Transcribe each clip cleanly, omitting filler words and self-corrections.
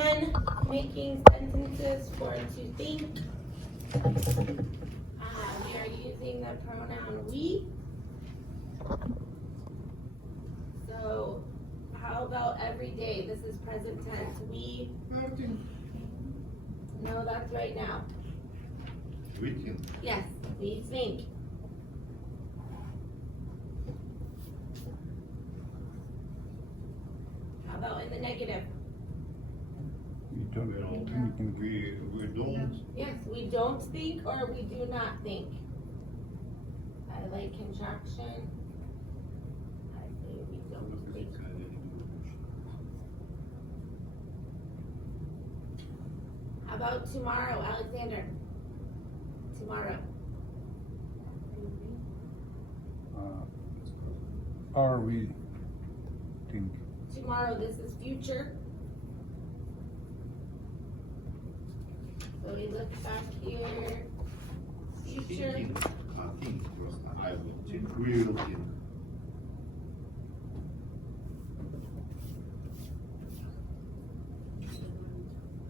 10, making sentences for to think. We are using the pronoun we. So how about every day? This is present tense. We. No, that's right now. We think. Yes, we think. How about in the negative? We don't. Yes, we don't think or we do not think. I like conjunction. I say we don't think. How about tomorrow, Alexander? Tomorrow. Are we think? Tomorrow, this is future. So we look back here. Future. Think. Think. I will think. We will think.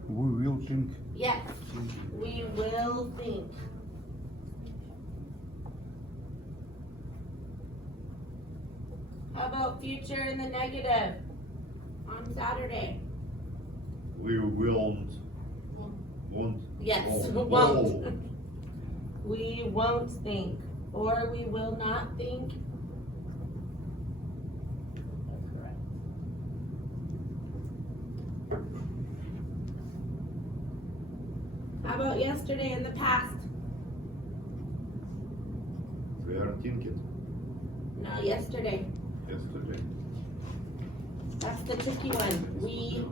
We will think. Yes, we will think. How about future in the negative? On Saturday. We won't. Yes, Won't. won't. We won't think, or we will not think. That's correct. How about yesterday in the past? We are thinking. No, yesterday. Yesterday. That's the tricky one. We.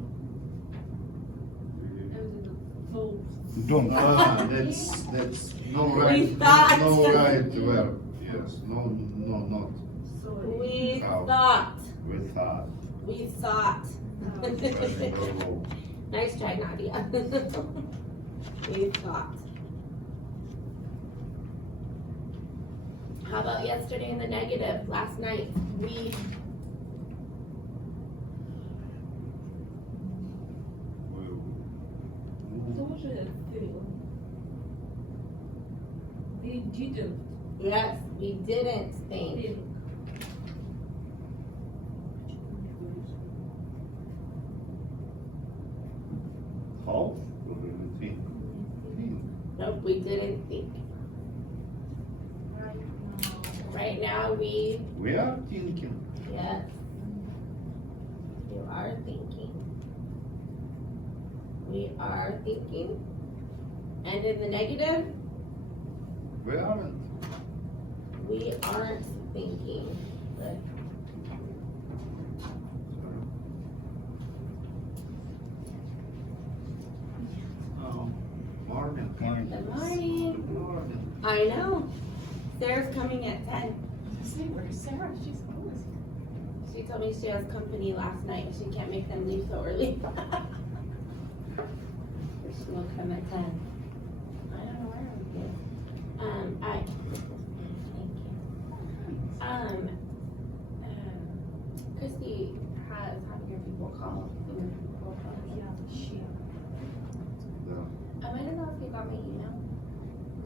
Don't. That's no right. We thought. No right verb. Yes. No. Not. We How? thought. We thought. We thought. Oh. Nice try, Nadia. We thought. How about yesterday in the negative? Last night, we. We didn't Yes, we didn't think. think. How? We will think. Nope, we didn't think. Right now, we. We are thinking. Yes. You are thinking. We are thinking. And in the negative, We aren't. we aren't thinking. Good. Morning. Good morning. Morning. I know. Sarah's coming at 10. See, where's Sarah? She's always here. She told me she has company last night. She can't make them leave so early. She will come at 10. I don't know where we get. Thank you. Christy has having her people call. I don't know if you got my email,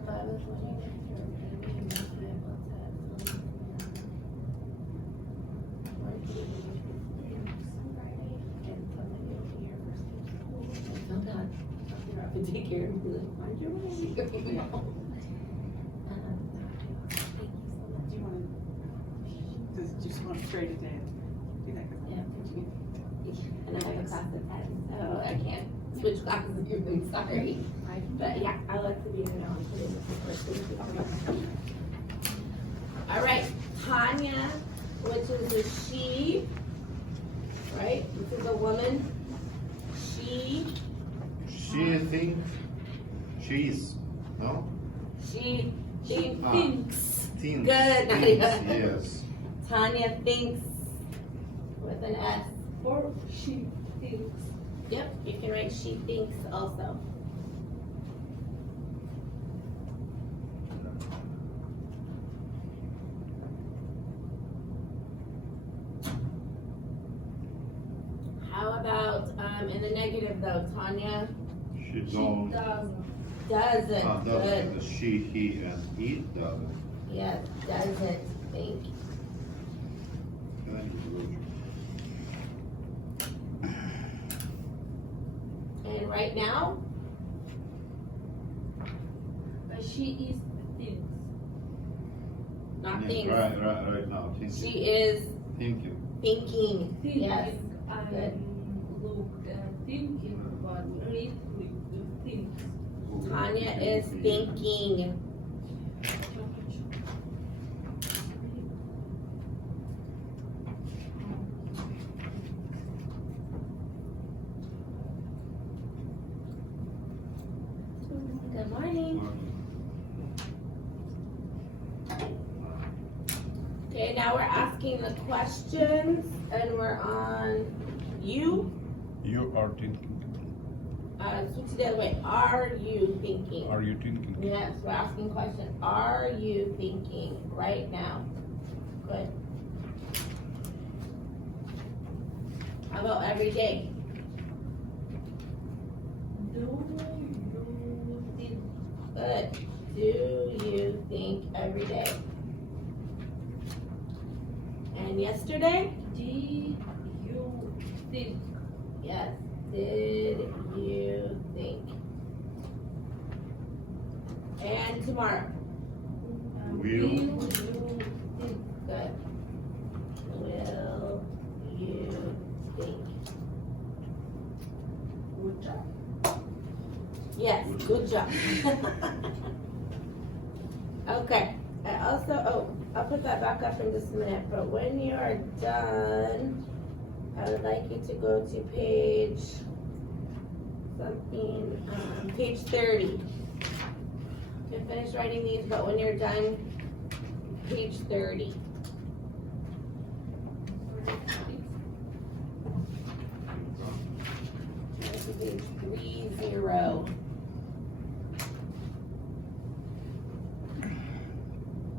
but I was wondering if you're maybe able to take care of me. Find your way. Thank you so much. Do you want to, just want to trade it in? Do that. Yeah. And I have a class at 10, so I can't switch classes with you. I'm sorry. But yeah, I'll let Sabina know and put in the first thing. All right, Tanya, which is a she, right? This is a woman. She. She think. She's. No? She thinks. Thinks. Thinks. Good, Thinks, Nadia. yes. Tanya thinks with an S. Or she thinks. Yep, you can write she thinks also. How about In the negative though, Tanya She She don't. doesn't. doesn't. Good. Doesn't. She, he, and it doesn't. Yes, doesn't think. Thank you. And right now, She is thinks. not thinks. Right now. Thinking. She is Thinking. thinking. Thinking. Yes. Good. I'm look thinking, but read think. Tanya is thinking. Good morning. Okay, now we're asking the questions and we're on you. You are thinking. Switch it the other way. Are you thinking? Are you thinking? Yes, we're asking questions. Are you thinking right now? Good. How about every day? Do you think? Good. Do you think every day? And yesterday? Did you think? Yes. Did you think? And tomorrow? Will. You think? Good. Will you think? Good job. Yes, good job. Okay, I also, I'll put that back up in just a minute, but when you are done, I would like you to go to page 30. You can finish writing these, but when you're done, page 30. This is page 30.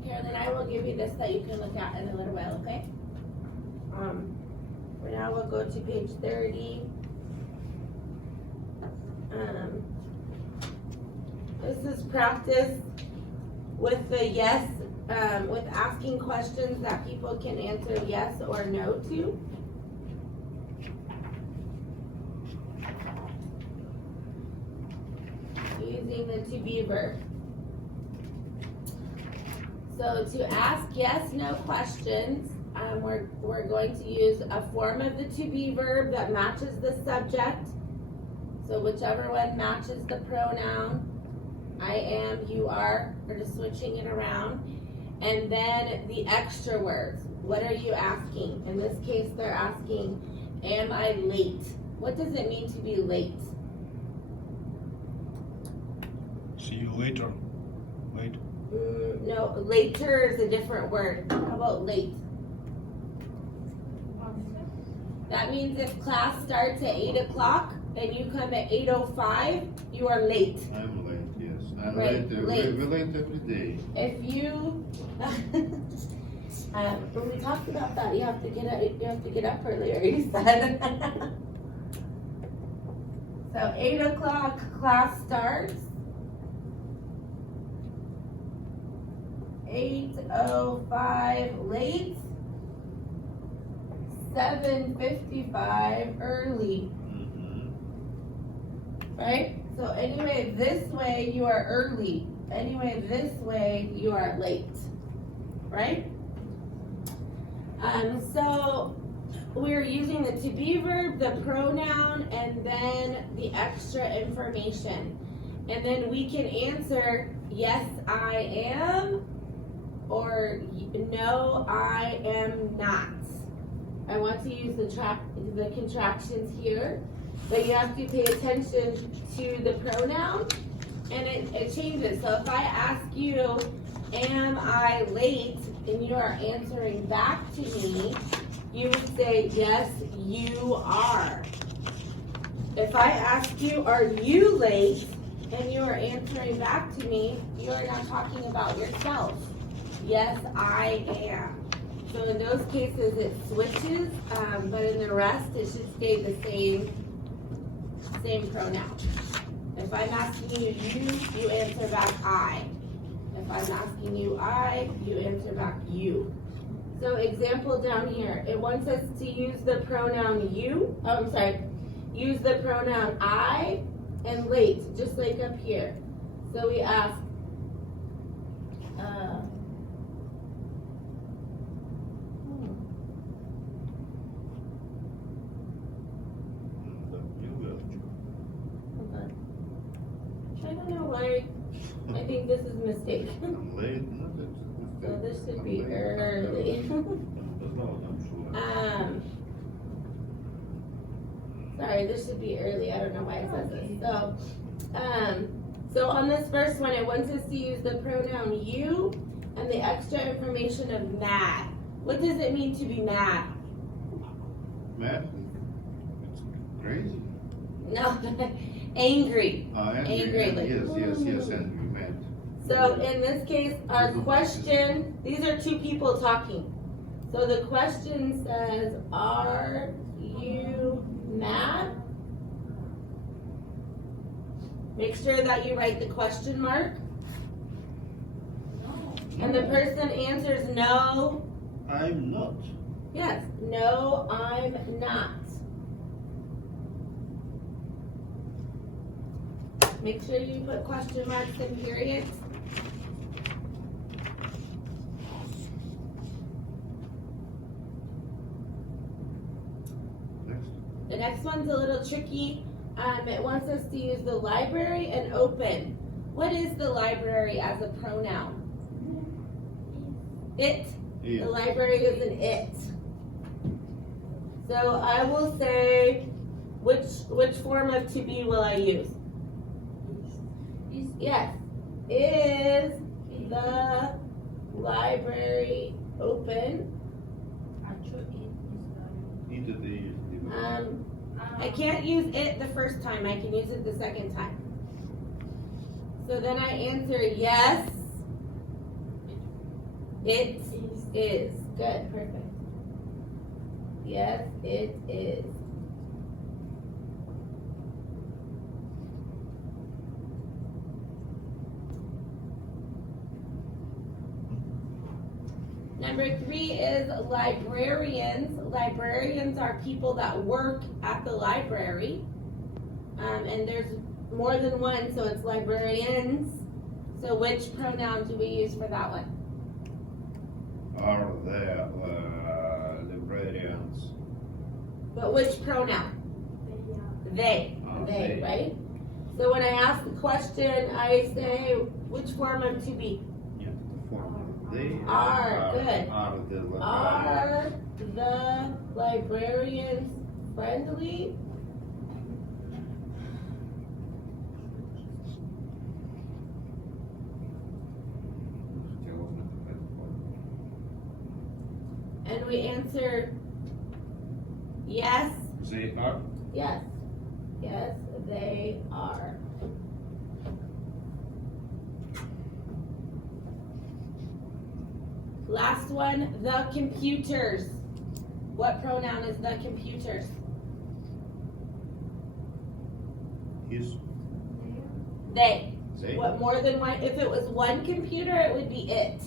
Carolyn, I will give you this that you can look at in a little while, okay? For now, we'll go to page 30. This is practice with the yes, with asking questions that people can answer yes or no to. Using the to be verb. So to ask yes, no questions, we're going to use a form of the to be verb that matches the subject. So whichever one matches the pronoun, I am, you are, we're just switching it around. And then the extra words. What are you asking? In this case, they're asking, am I late? What does it mean to be late? See you later. Late. No, later is a different word. How about late? That means if class starts at 8 o'clock and you come at 8:05, you are late. I'm late, yes. I'm Right, late. late. We're late every day. If you, when we talked about that, you have to get up earlier, you said. So 8 o'clock class starts. 8:05 late. 7:55 early. Right? So anyway, this way you are early. Anyway, this way you are late. Right? So we're using the to be verb, the pronoun, and then the extra information. And then we can answer, yes, I am, or no, I am not. I want to use the contractions here, but you have to pay attention to the pronoun, and it changes. So if I ask you, am I late, and you are answering back to me, you would say, yes, you are. If I ask you, are you late, and you are answering back to me, you are not talking about yourself. Yes, I am. So in those cases, it switches, but in the rest, it should stay the same same pronoun. If I'm asking you, you answer back I. If I'm asking you I, you answer back you. So example down here, it wants us to use the pronoun you, use the pronoun I and late, just like up here. So we ask, I don't know why, I think this is a mistake. I'm late, no, So this should be early. Sorry, this should be early. I don't know why it says this. So on this first one, it wants us to use the pronoun you and the extra information of mad. What does it mean to be mad? Mad? It's crazy. No, angry. Angry. like, Yes, angry, mad. So in this case, our question, these are two people talking. So the question says, are you mad? Make sure that you write the question mark. And the person answers no. I'm not. Yes, no, I'm not. Make sure you put question marks and periods. Next. The next one's a little tricky. It wants us to use the library and open. What is the library as a pronoun? It. The Yeah. library is an it. So I will say, which form of to be will I use? Yes. Is the library open? Either the I can't use it the first time. I can use it the second time. So then I answer yes. It is. Good. Perfect. Yes, it is. Number 3 is librarians. Librarians are people that work at the library. And there's more than one, so it's librarians. So which pronoun do we use for that one? are the librarians. But which pronoun? They. They, right? So when I ask the question, I say, which form of to be? Yeah, the form. They Are, good. Are the librarians. Are the librarians friendly? And we answer yes, They are. yes, yes, they are. Last one, the computers. What pronoun is the computers? His. They. They. What more than one? If it was one computer, it would be it.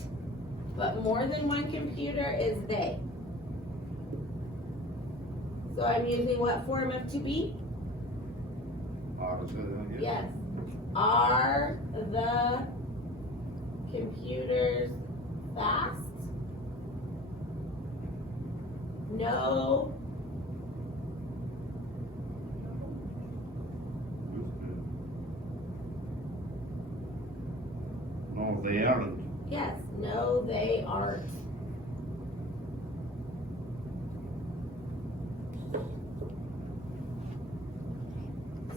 But more than one computer is they. So I'm using what form of to be? Are the. Yes. Are the computers fast? No. No, they aren't. Yes. No, they aren't.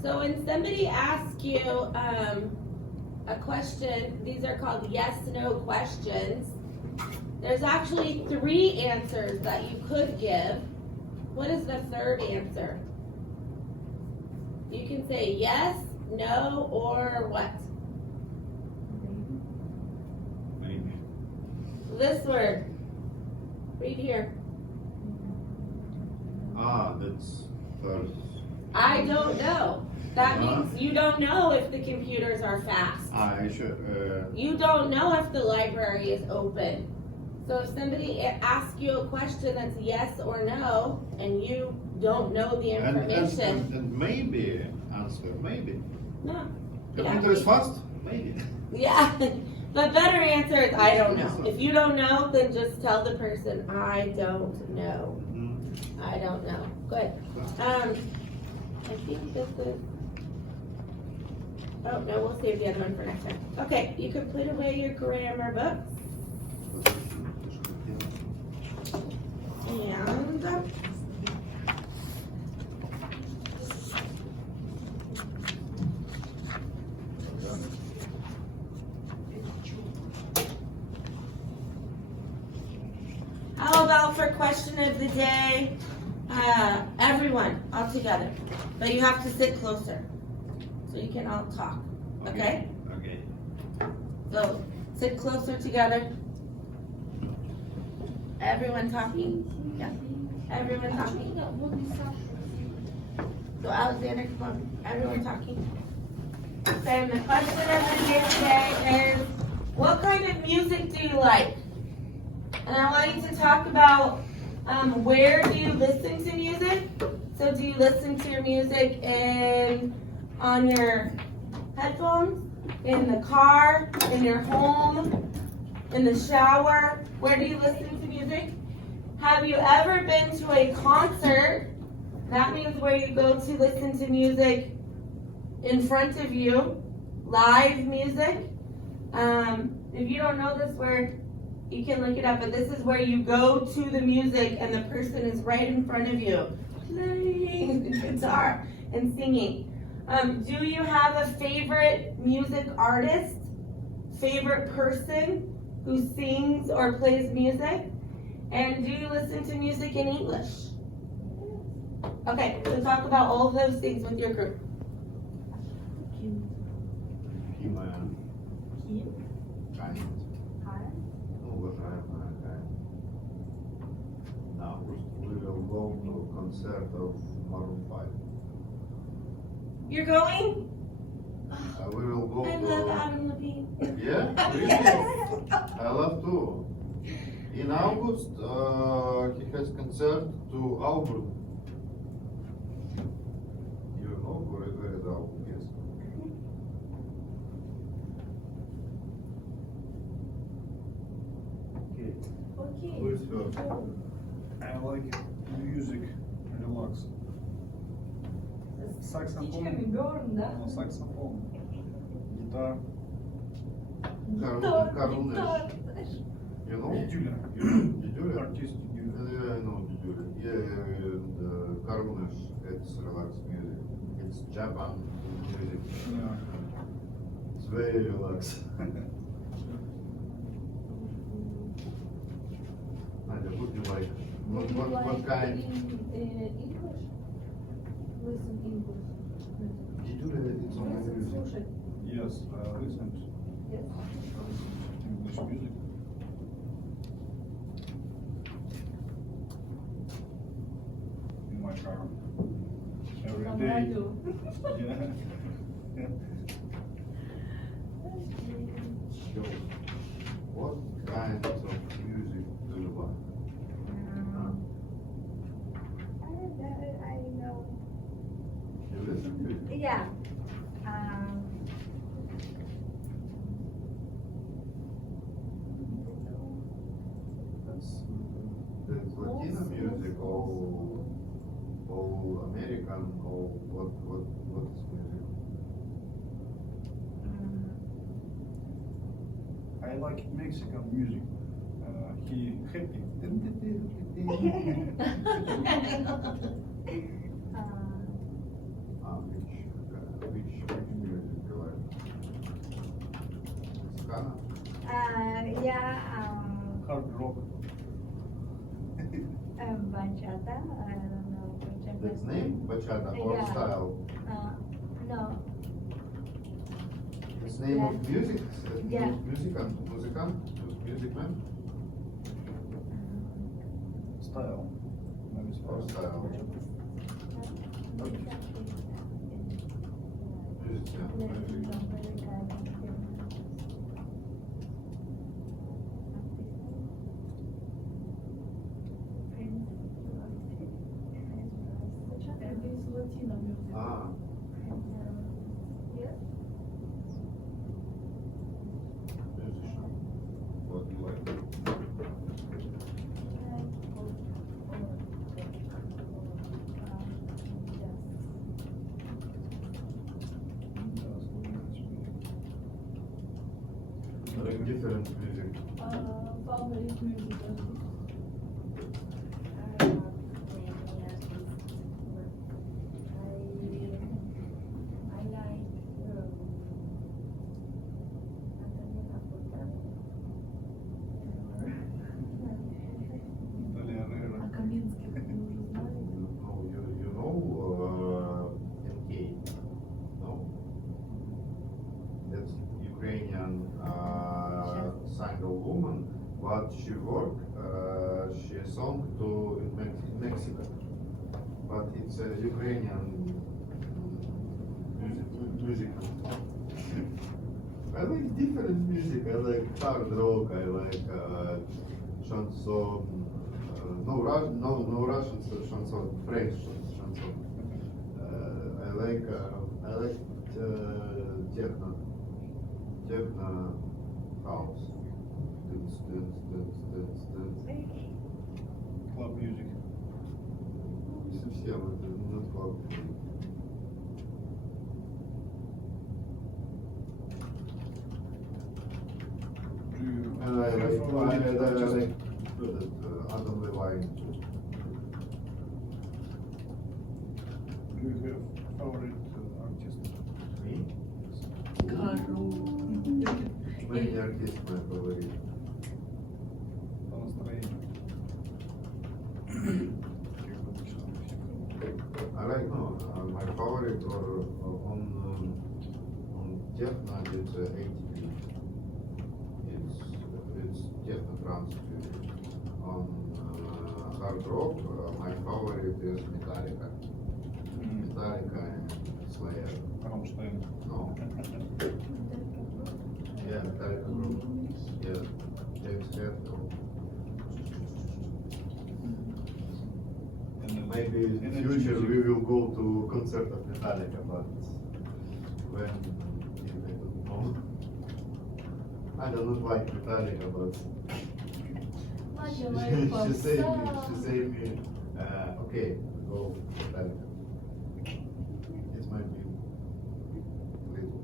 So when somebody asks you a question, these are called yes/no questions. There's actually 3 answers that you could give. What is the third answer? You can say yes, no, or what? Maybe. This word. Read here. Ah, that's first. I don't know. That means you don't know if the computers are fast. Еще, You don't know if the library is open. So if somebody asks you a question that's yes or no, and you don't know the information, and maybe answer, maybe. no. Computer is fast? Maybe. Yeah, the better answer is I don't know. If you don't know, then just tell the person I don't know. I don't know. Good. I think this is. Oh no, we'll save the other one for next time. Okay, you can put away your grammar books. And how about for question of the day? Everyone all together, but you have to sit closer so you can all talk. Okay? Okay. So sit closer together. Everyone talking. Yeah. Everyone talking. So Alexander, come on. Everyone talking. And the question of the day today is, what kind of music do you like? And I want you to talk about where do you listen to music? So do you listen to your music on your headphones, in the car, in your home, in the shower? Where do you listen to music? Have you ever been to a concert? That means where you go to listen to music in front of you, live music. If you don't know this word, you can look it up, but this is where you go to the music and the person is right in front of you, playing the guitar and singing. Do you have a favorite music artist, favorite person who sings or plays music? And do you listen to music in English? Okay, so talk about all of those things with your group. Любимая. Kind. Ну, уважаемая kind. Now we will go to concert of Maroon 5. You're going? We will go I to. love Adam Levine. Yeah, really? I love too. In August, he has concert to Auburn. You know where is Auburn? Yes. Okay. Okay. Who is first? I like music, relax. Saxophone, Да? no saxophone, guitar, Karunesh. You know? Didюля, Didюля? artist Didюля. Yeah, I know Didюля. Yeah, and Karunesh, it's relaxed music. It's Japan music. Yeah. It's very relaxed. Надя, what do you like? What kind? English? Listen English. Didюля, it's only music. Слушать. Yes, I listened Yes. English music. In my car. Every Там day. радио. Yeah. So, what kind of music do you like? I know. You listen to it? Yeah. That's Latino music, all American, all what is music? I like Mexican music. He happy. Which music you like? Mexicana? Yeah. Hard rock. Bachata. I don't know. Bachata. That's name? Bachata or Yeah. style? No. It's name of music? Yeah. Muzikant? Music man? Style. Maybe Or style? Это из латино music. Ah, musician. What do you like? Like different music. Favorite music. Итальяно. А Каменских вы уже знали? You know MK? No? That's Ukrainian single woman, but she she sung to in Mexico. But it's a Ukrainian music. I like different music. I like hard rock. I like chanson. No Russian chanson. French chanson. I like techno house. Dance. Club music. Не совсем, это not club. Do you And I have favorite artist? like Adam Levine. Do you have favorite artist? Me? Many artists my favorite. По настроению. Как обычно у всех. I like my favorite or on techno it's 80. It's techno trance. On hard rock my favorite is Metallica. Metallica and Slayer. Рамштайн. No. Yeah, Metallica group. Yeah, James Hetfield. Maybe in the future we will go to concert of Metallica, but when I don't know. I don't like Metallica, but she say me, okay, go Metallica. It might be little.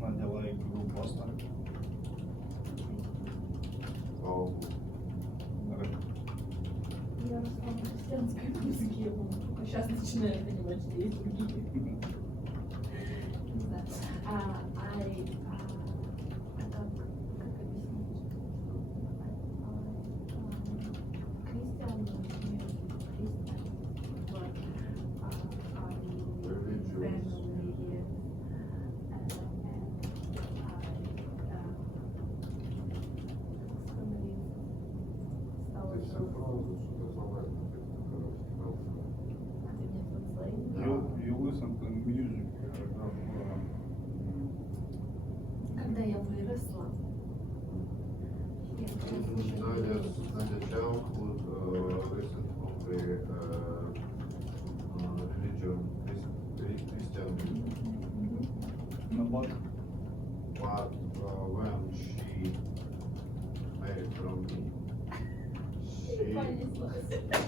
Надя лайк группу Аста. So Я росла на христианской музыке, я помню. Только сейчас начинаю понимать, что есть другие. Не знаю. Как объяснить? ты все фразу, что-то словарь You listen to music. Когда я выросла, Надя childhood listen only religion, Christian music. Набат. But when she married from me,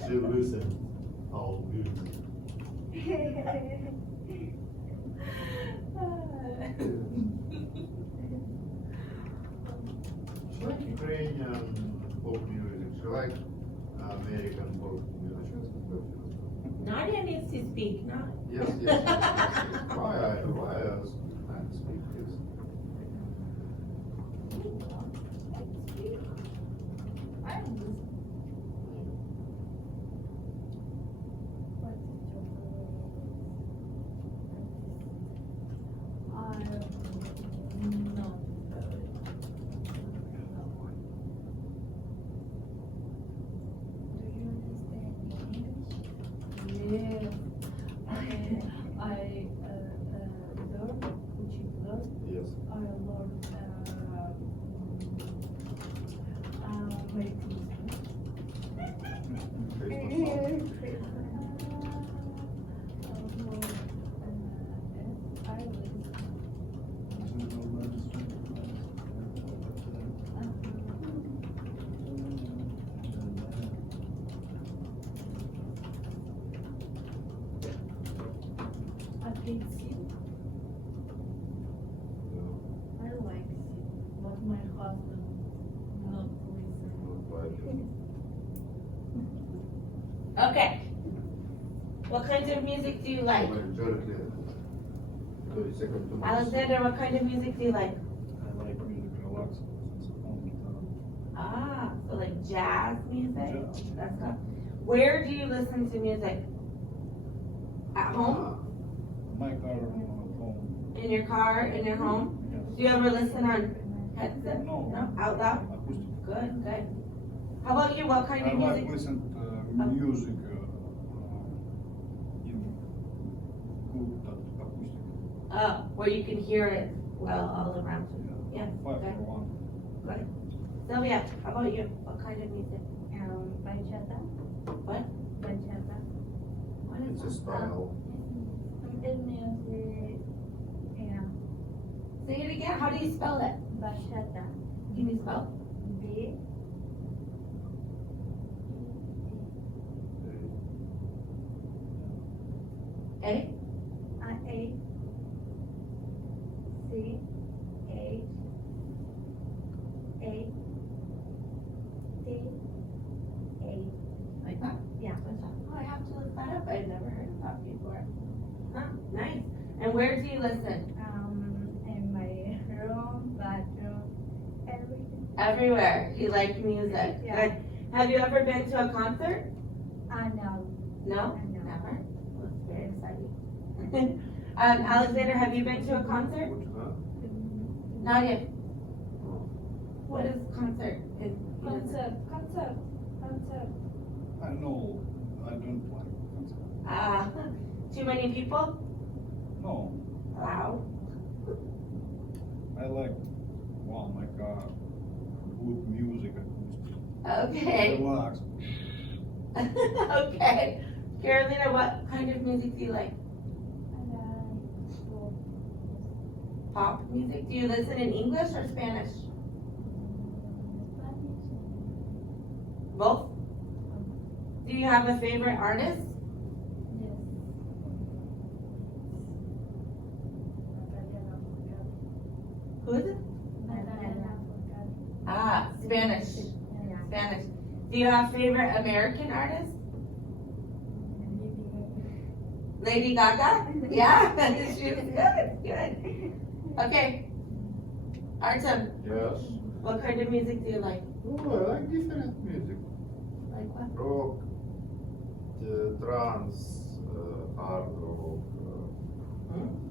she listened all music. She like Ukrainian pop music. She like American pop music. Nadia needs to speak, not. Yes. Why I speak this? Yes. I learn, Yes. I learn make Christmas song. I hate sing. I like sing, but my husband not listen. Okay. What kinds of music do you like? Majority, 30 seconds to Alexander, what kind of music do you like? I like music relax, saxophone, guitar. Ah, so like jazz music? Jazz. That's good. Where do you listen to music? At home? My car, home. In your car? In your home? Yes. Do you ever listen on headset? No. No? Out loud? Acoustic. Good, good. How about you? What kind I of like music? listen music in good acoustic. Oh, where you can hear it well all around you. Yeah, 5 okay. for 1. Good. Sylvia, how about you? What kind of music? Bachata. What? Bachata. What is It's a that? style. It music. Yeah. Say it again. How do you spell it? Bachata. Can you spell? B. A? A. C. H. A. T. A. Like that? Yeah. Oh, I have to look that up. I've never heard of that before. Huh, nice. And where do you listen? In my room, bathroom, everything. Everywhere. You like music. Yeah. Good. Have you ever been to a concert? No. No? No. Never? Well, it's very exciting. Alexander, have you been to a concert? Huh? Not yet. What is concert? Concert. I know, I don't like concert. Too many people? No, Loud? I like, wow, my God, good music, acoustic. Okay. Relax. Okay. Carolina, what kind of music do you like? Pop music? Do you listen in English or Spanish? Both? Do you have a favorite artist? Who is it? Spanish. Spanish. Do you have favorite American artist? Lady Gaga? Yeah, she was good, good. Okay. Artem, Yes. what kind of music do you like? Oh, I like different music. Like what? Rock, trance, hard rock.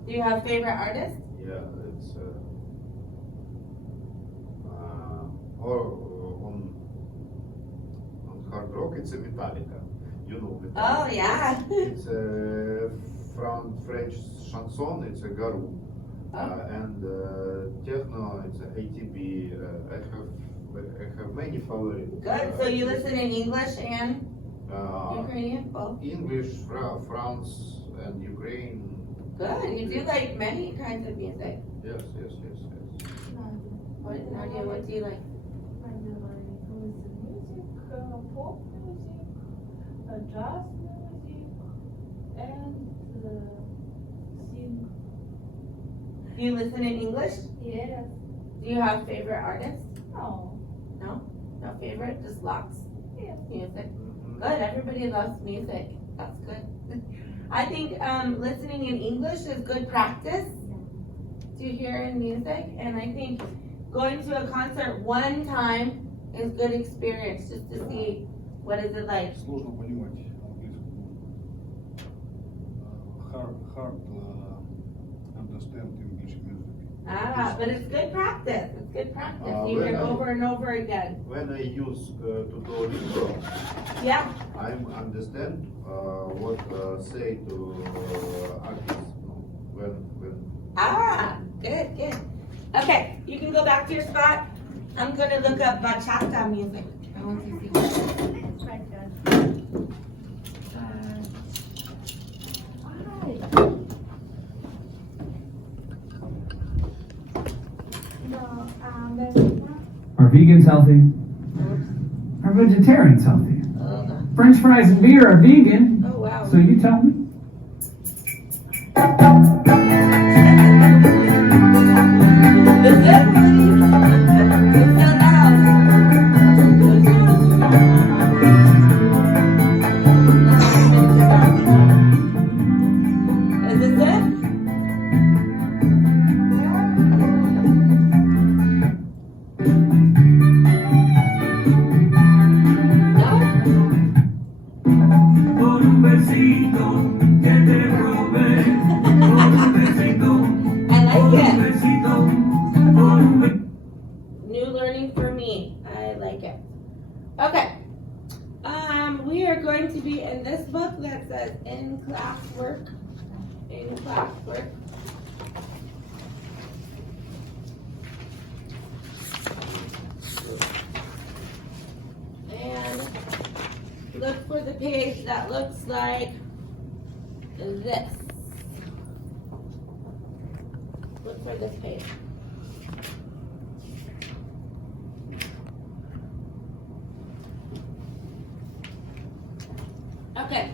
Do you have favorite artists? Yeah, it's or on hard rock it's a Metallica. You know Metallica. Oh, yeah. It's a French chanson. It's a garou. And techno. It's a ATB. I have many favorites. Good, so you listen in English and Uh, Ukrainian, both? English, France, and Ukraine. Good, you do like many kinds of music. Yes, yes, yes, yes. What, Nadia, what do you like? I like listen music, pop music, jazz music, and sing. Do you listen in English? Yes. Do you have favorite artists? No. No? No favorite? Just lots? Yes. Music. Mhm. Good, everybody loves music. That's good. I think listening in English is good practice to hear in music, and I think going to a concert one time is good experience just to see what is it like. Сложно понимать английский. Hard understand English music. But it's good practice. It's good practice. You when hear I- over and over again. When I use to Duolingo, Yeah. I understand what say to artists when. Ah, good, good. Okay, you can go back to your spot. I'm gonna look up bachata music. I want to see. It's right there. No, Are vegans healthy? Are vegetarians healthy? Hold on. French fries and beer are vegan, Oh, wow. so you tell me. Is it? It's so loud. Is this it? Por un besito que te robé, por un besito, I like it. besito, por un besito. New learning for me. I like it. Okay. We are going to be in this book that says in class work. In class work. And look for the page that looks like this. Look for this page. Okay.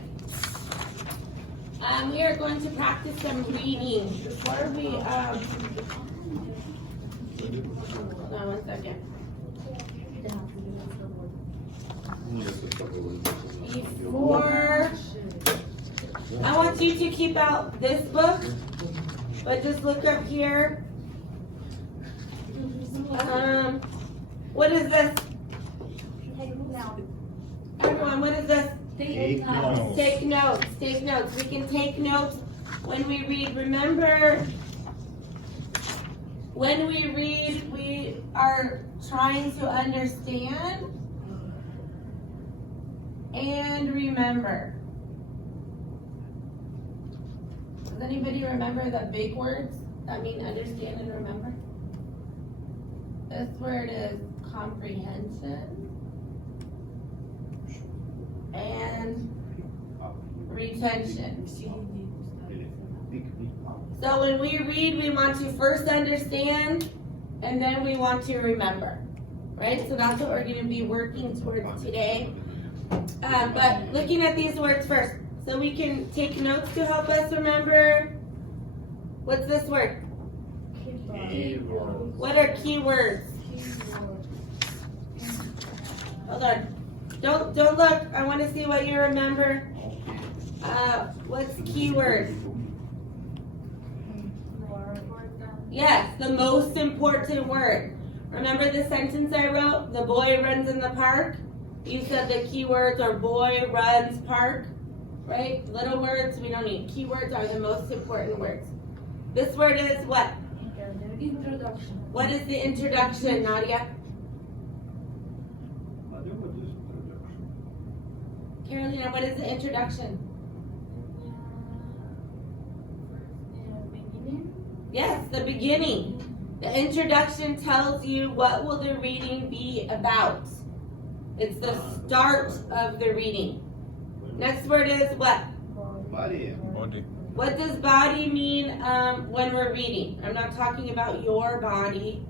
We are going to practice some reading before we hold on one second. Before I want you to keep out this book, but just look up here. What is this? Everyone, what is this? Take notes. Take notes, take notes. We can take notes when we read. Remember, when we read, we are trying to understand and remember. Does anybody remember the big words that mean understand and remember? This word is comprehension and retention. So when we read, we want to first understand and then we want to remember, right? So that's what we're going to be working towards today. But looking at these words first, so we can take notes to help us remember. What's this word? What are keywords? Hold on. Don't look. I want to see what you remember. What's keyword? Yes, the most important word. Remember the sentence I wrote? The boy runs in the park. You said the keywords are boy runs park, right? Little words we don't need. Keywords are the most important words. This word is what? Introduction. What is the introduction, Nadia? Carolina, what is the introduction? Beginning. Yes, the beginning. The introduction tells you what will the reading be about. It's the start of the reading. Next word is what? Body. What does body mean when we're reading? I'm not talking about your body.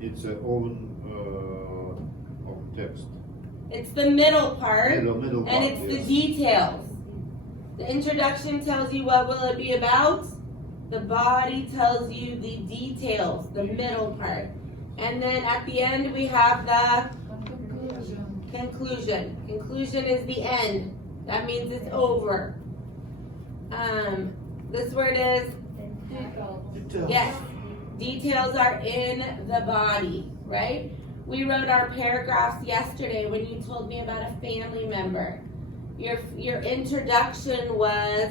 It's a oven of text. It's the middle part, Middle part, and it's the yes. details. The introduction tells you what will it be about. The body tells you the details, the middle part. And then at the end we have the conclusion. Conclusion is the end. That means it's over. This word is, yes, details are in the body, right? We wrote our paragraphs yesterday when you told me about a family member. Your introduction was,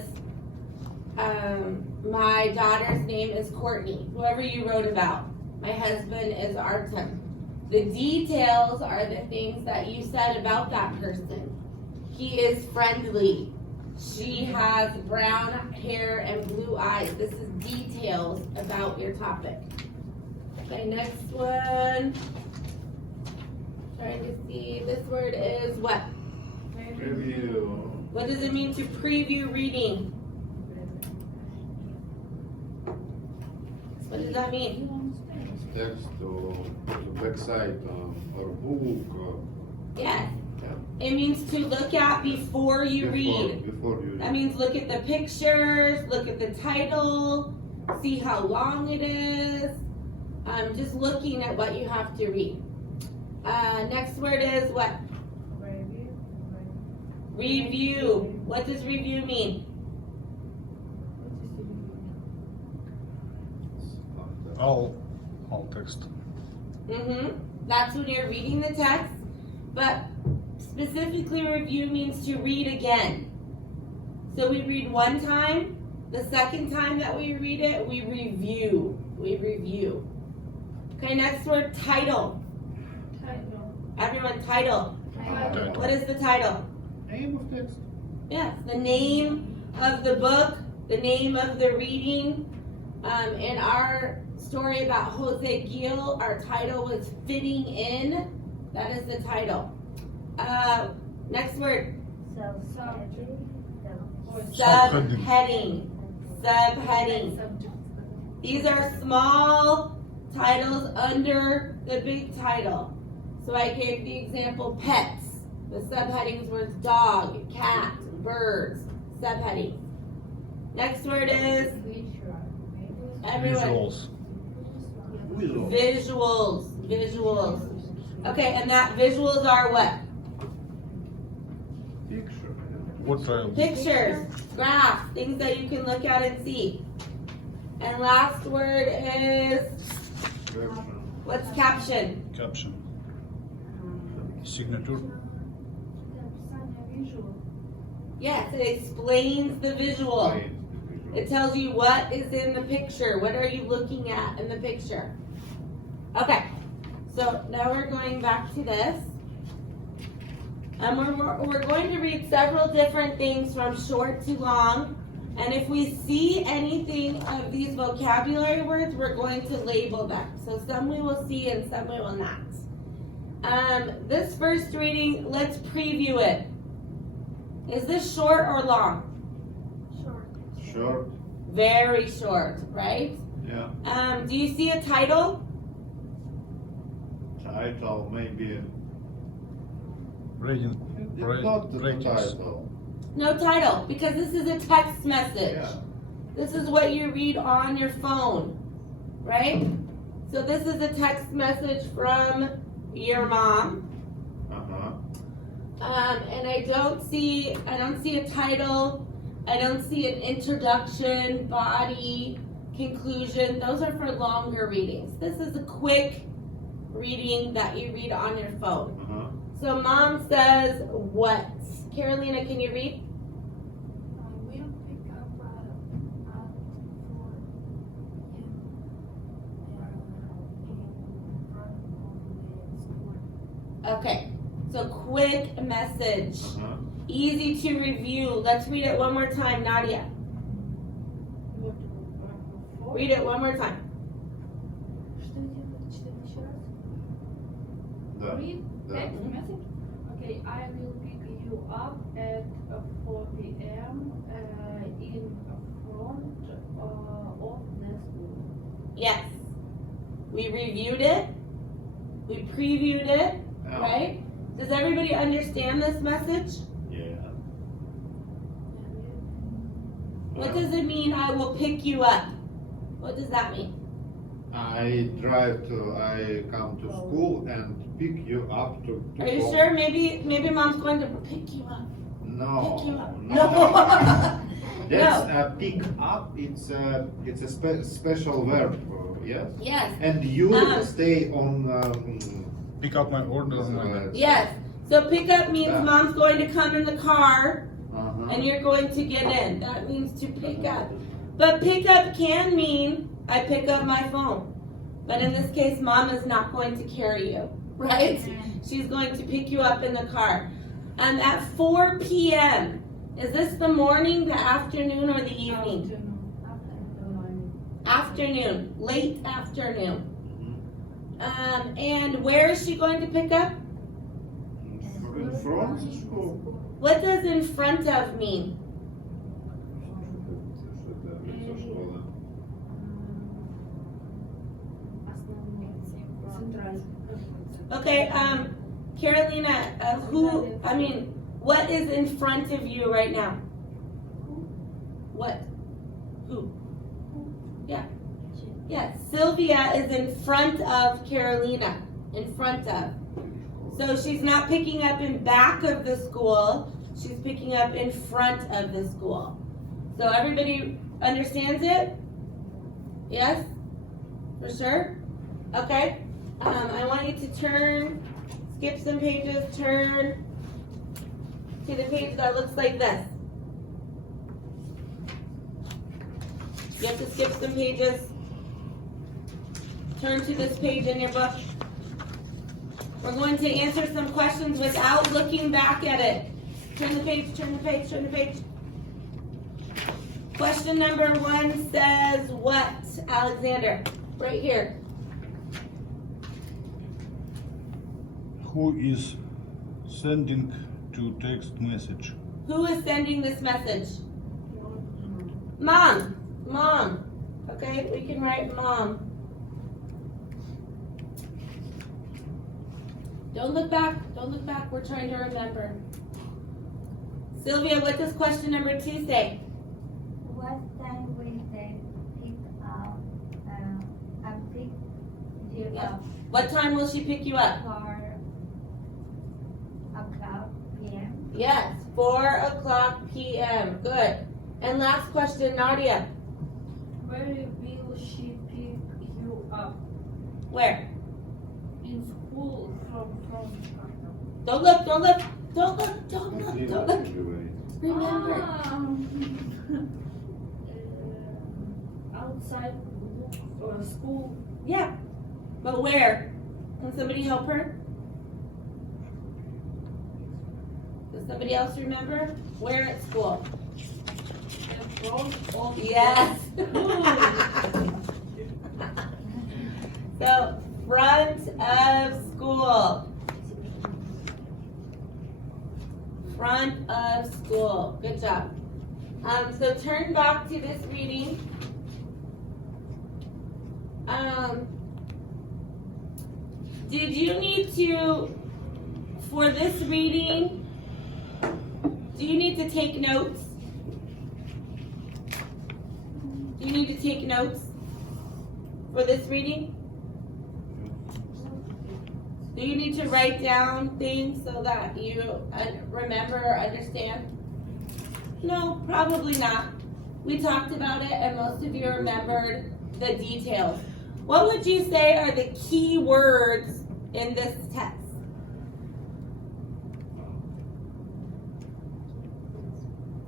my daughter's name is Courtney, whoever you wrote about. My husband is Artem. The details are the things that you said about that person. He is friendly. She has brown hair and blue eyes. This is details about your topic. Okay, next one. Trying to see, this word is what? Review. What does it mean to preview reading? What does that mean? Text to backside or book. Yes. It means to look at before you read. Before you That read. means look at the pictures, look at the title, see how long it is. Just looking at what you have to read. Next word is what? Review. What does review mean? All text. That's when you're reading the text, but specifically review means to read again. So we read one time, the second time that we read it, we review. We review. Okay, next word, title. Everyone, title. What is the title? Name of text. Yes, the name of the book, the name of the reading. In our story about Jose Gil, our title was Fitting In. That is the title. Next word. Subheading. Subheading. These are small titles under the big title. So I gave the example pets. The subheadings were dog, cat, birds. Subheading. Next word is everyone. Visuals. Visuals. Visuals. Okay, and that visuals are what? Picture. What Pictures, graphs, things that you can look at and see. And last word is, Caption. what's caption? caption? Signature. Yes, it explains the visual. It tells you what is in the picture. What are you looking at in the picture? Okay, so now we're going back to this. And we're going to read several different things from short to long. And if we see anything of these vocabulary words, we're going to label them. So some we will see and some we will not. This first reading, let's preview it. Is this short or long? Short. Very short, right? Yeah. Do you see a title? Title maybe. Rating. It's not the ratings. title. No title, because this is a text message. Yeah. This is what you read on your phone, right? So this is a text message from your mom. And I don't see a title. I don't see an introduction, body, conclusion. Those are for longer readings. This is a quick reading that you read on your phone. So mom says what? Carolina, can you read? We'll pick up Okay, so quick message. Easy to review. Let's read it one more time, Nadia. Read it one more time. Read text message. Okay, I will pick you up at 4 p.m. In front of the school. Yes. We reviewed it. We previewed it, Yeah. right? Does everybody understand this message? Yeah. What does it mean, I will pick you up? What does that mean? I come to school and pick you up to Are you home. sure? Maybe mom's going to pick you up. No. Pick you up. No. That's No. pick up. It's a special verb. Yes. Yes. And you stay on. Pick up my order. Yes. So pick up means Yeah. mom's going to come in the car Uh-huh. and you're going to get in. That means to pick up. But pick up can mean I pick up my phone. But in this case, mom is not going to carry you, right? She's going to pick you up in the car. At 4 p.m. Is this the morning, the afternoon, or the evening? Afternoon, late afternoon. And where is she going to pick up? In front of school. What does in front of mean? Okay, Carolina, what is in front of you right now? What? Who? Yeah. Yeah, Sylvia is in front of Carolina. In front of. So she's not picking up in back of the school, she's picking up in front of the school. So everybody understands it? Yes? For sure? Okay. I want you to skip some pages, turn to the page that looks like this. You have to skip some pages. Turn to this page in your book. We're going to answer some questions without looking back at it. Turn the page, turn the page, turn the page. Question number 1 says what, Alexander? Right here. Who is sending to text message? Who is sending this message? Mom. Mom. Okay, we can write mom. Don't look back. Don't look back. We're trying to remember. Sylvia, what does question number 2 say? What time will they pick you up What time will she pick you up? 4 o'clock p.m.? Yes, 4 o'clock p.m. Good. And last question, Nadia. Where will she pick you up? Where? In school from Don't look, don't look, don't look, don't look, don't look. Remember. Outside or school. Yeah. But where? Can somebody help her? Does somebody else remember? Where at school? In front of Yes. So, front of school. Front of school. Good job. So turn back to this reading. Did you need to, for this reading, do you need to take notes? Do you need to take notes for this reading? Do you need to write down things so that you remember or understand? No, probably not. We talked about it and most of you remembered the details. What would you say are the key words in this text?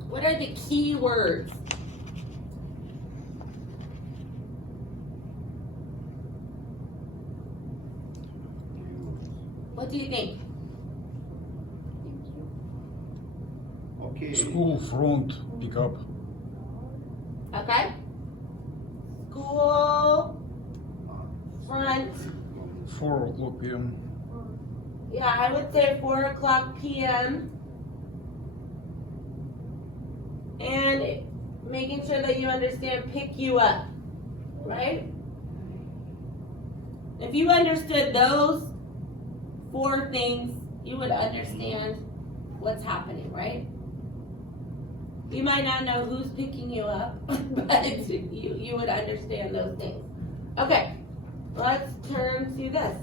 What are the key words? What do you think? Okay. School front pickup. Okay. School front. 4 o'clock p.m. Yeah, I would say 4 o'clock p.m. And making sure that you understand pick you up, right? If you understood those 4 things, you would understand what's happening, right? You might not know who's picking you up, but you would understand those things. Okay, let's turn to this.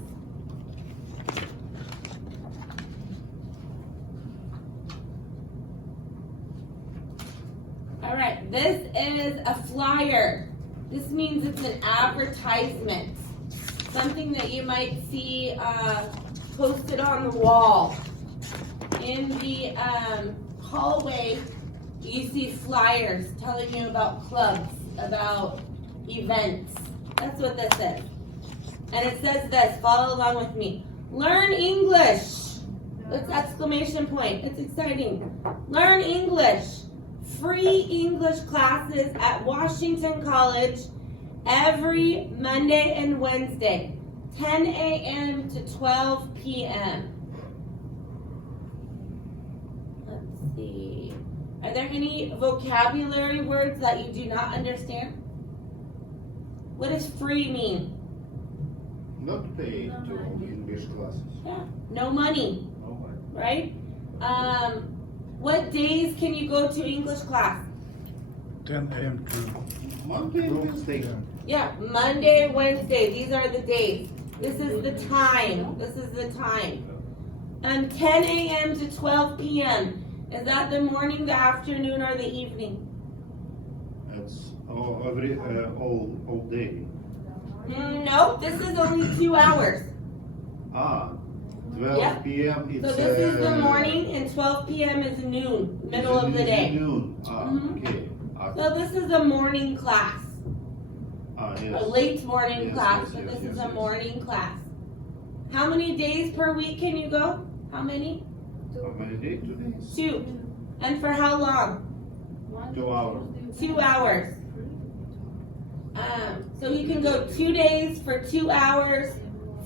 All right, this is a flyer. This means it's an advertisement. Something that you might see posted on the wall. In the hallway, you see flyers telling you about clubs, about events. That's what this is. And it says this, follow along with me. Learn English. It's exclamation point. It's exciting. Learn English. Free English classes at Washington College every Monday and Wednesday, 10 a.m. to 12 p.m. Let's see. Are there any vocabulary words that you do not understand? What does free mean? Not pay to English classes. Yeah, no money, Oh, my. right? What days can you go to English class? 10 a.m. to Monday and Wednesday. Yeah, Monday and Wednesday. These are the days. This is the time. This is the time. 10 a.m. to 12 p.m. Is that the morning, the afternoon, or the evening? It's all day. No, this is only 2 hours. 12 Yeah. p.m. It's So this is the morning, and 12 p.m. is noon, middle of the day. Noon. Mhm. Okay. So this is a morning class, Yes. a late morning Yes, class, yes, but yes, this yes, is a yes. morning class. How many days per week can you go? How many? How many days? 2 days. 2. And for how long? 2 hours. 2 hours. So you can go 2 days for 2 hours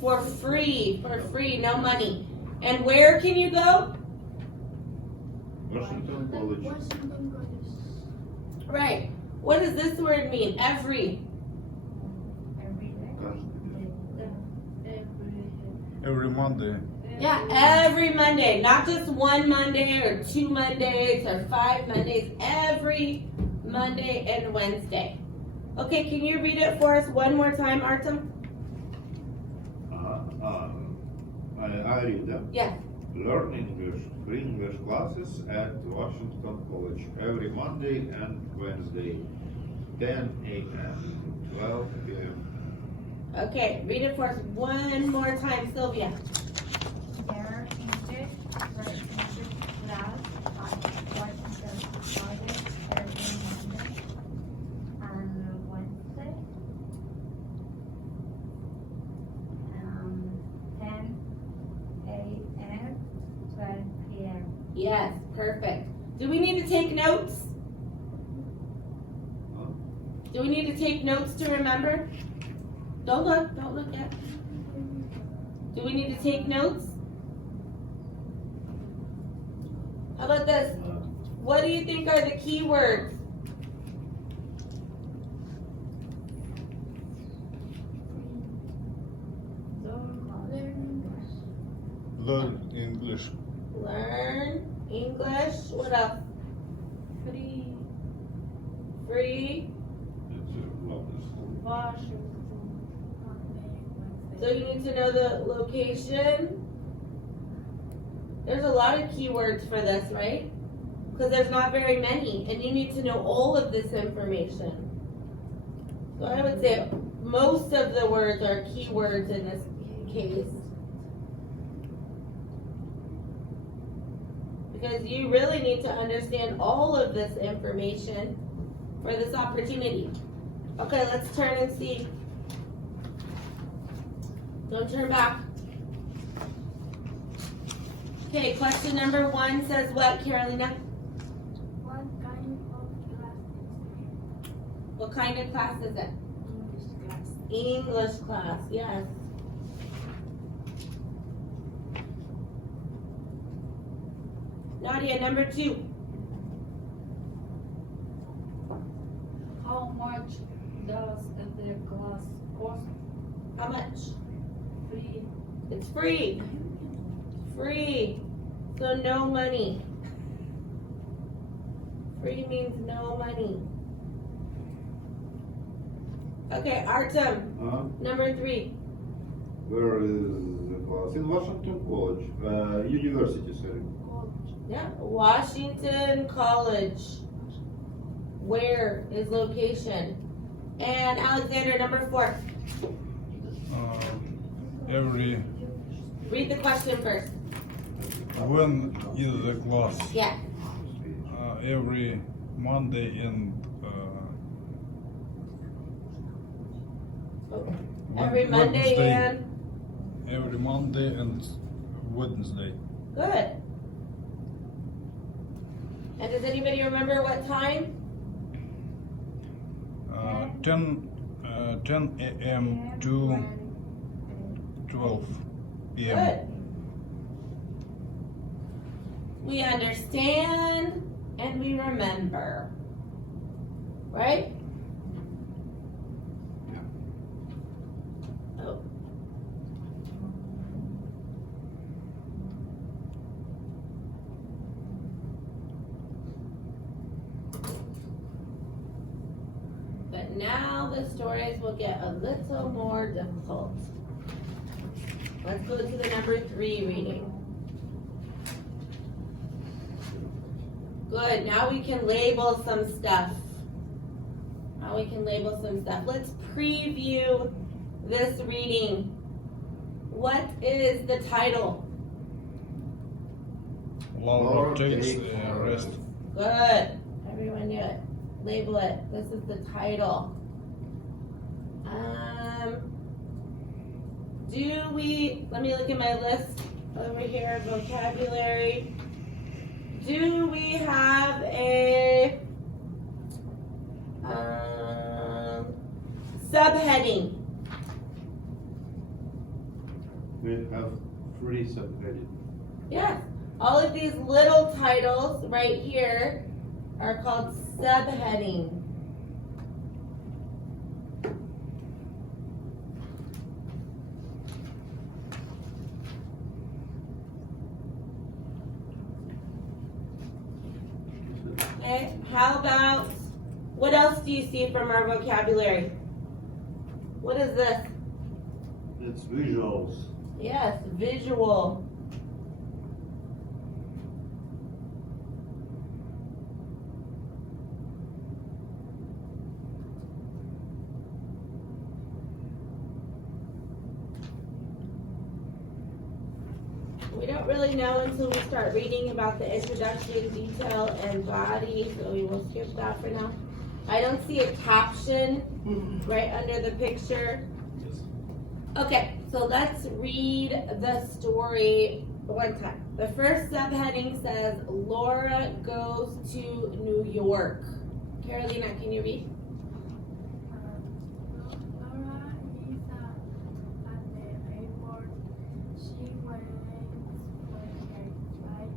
for free, no money. And where can you go? Washington College. Washington College. Right. What does this word mean? Every. Every day. every Monday. Yeah, every Monday. Not just one Monday or 2 Mondays or 5 Mondays. Every Monday and Wednesday. Okay, can you read it for us one more time, Artem? I read them. Yeah. Learn English, free English classes at Washington College every Monday and Wednesday, 10 a.m. to 12 p.m. Okay, read it for us one more time, Sylvia. There English for English class at Washington College every Monday and Wednesday. 10 a.m. 12 p.m. Yes, perfect. Do we need to take notes? Do we need to take notes to remember? Don't look yet. Do we need to take notes? How about this? What do you think are the key words? Learn English. Learn English. What else? Free. Free. It's a lovely school. Washington. So you need to know the location. There's a lot of keywords for this, right? Because there's not very many, and you need to know all of this information. So I would say most of the words are keywords in this case. Because you really need to understand all of this information for this opportunity. Okay, let's turn and see. Don't turn back. Okay, question number 1 says what, Carolina? What kind of class What kind of class is it? English class? English class, yes. Nadia, number 2. How much does the class cost? How much? Free. It's free. Free. So no money. Free means no money. Okay, Artem, number 3. Where is the class? In Washington College. University, sorry. Yeah, Washington College. Where is location? And Alexander, number 4. Every Read the question first. when is the class? Yeah. Every Monday and Every Monday Wednesday. and Every Monday and Wednesday. Good. And does anybody remember what time? 10 a.m. to 12 p.m. Good. We understand and we remember. Right? Oh. But now the stories will get a little more difficult. Let's go to the number 3 reading. Good, now we can label some stuff. Let's preview this reading. What is the title? Laura takes a rest. Good, everyone knew it. Label it, this is the title. Let me look at my list over here, vocabulary. Do we have a subheading? We have 3 subheadings. Yes. All of these little titles right here are called subheading. Okay, how about, what else do you see from our vocabulary? What is this? It's visuals. Yes, visual. We don't really know until we start reading about the introduction, detail, and body, so we will skip that for now. I don't see a caption right under the picture. Okay, so let's read the story one time. The first subheading says, Laura goes to New York. Carolina, can you read? Laura is at the airport. She waits for her flight.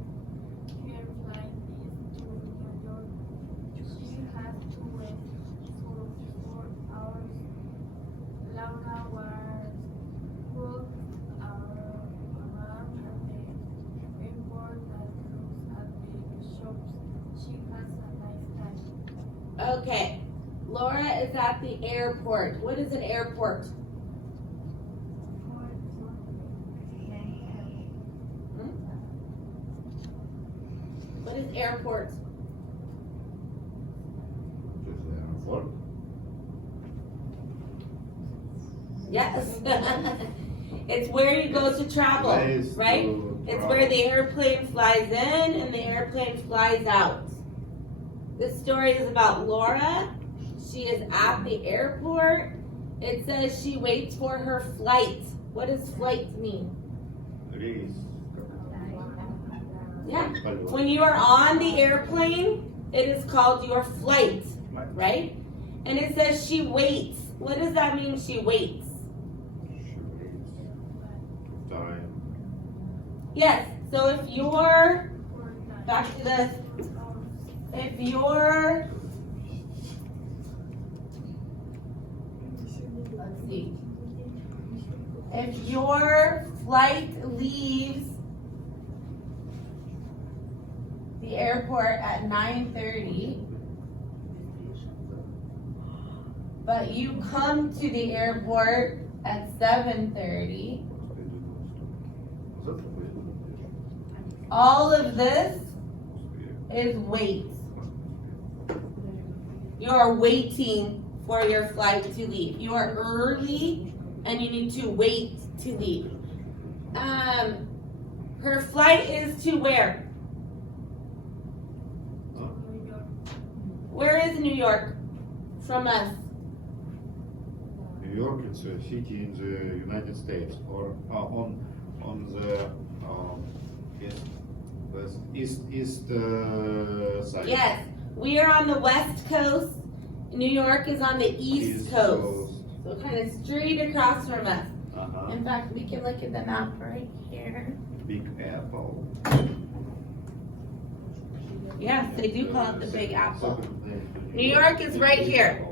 Her flight is to New York. She has to wait for 4 hours. Laura was booked around at the airport and looks at the shops. She has a nice time. Okay, Laura is at the airport. What is an airport? What is airport? Just the airport. Yes. It's where you go to travel, Place right? to It's travel. where the airplane flies in and the airplane flies out. This story is about Laura. She is at the airport. It says she waits for her flight. What does flight mean? Reis. Yeah. When you are on the airplane, it is called your flight, right? And it says she waits. What does that mean, she waits? Time. Yes, so if you're, For that. back to this, if you're, let's see, if your flight leaves the airport at 9:30, but you come to the airport at 7:30, all of this is wait. You are waiting for your flight to leave. You are early and you need to wait to leave. Her flight is to where? New York. Where is New York from us? New York, it's a city in the United States, or on the Yes. West, east side. Yes, we are on the west coast. New York is on the east coast. So kind of straight across from us. Uh-huh. In fact, we can look at the map right here. Big Apple. Yes, they do call it the Big Apple. Second, New York is right here.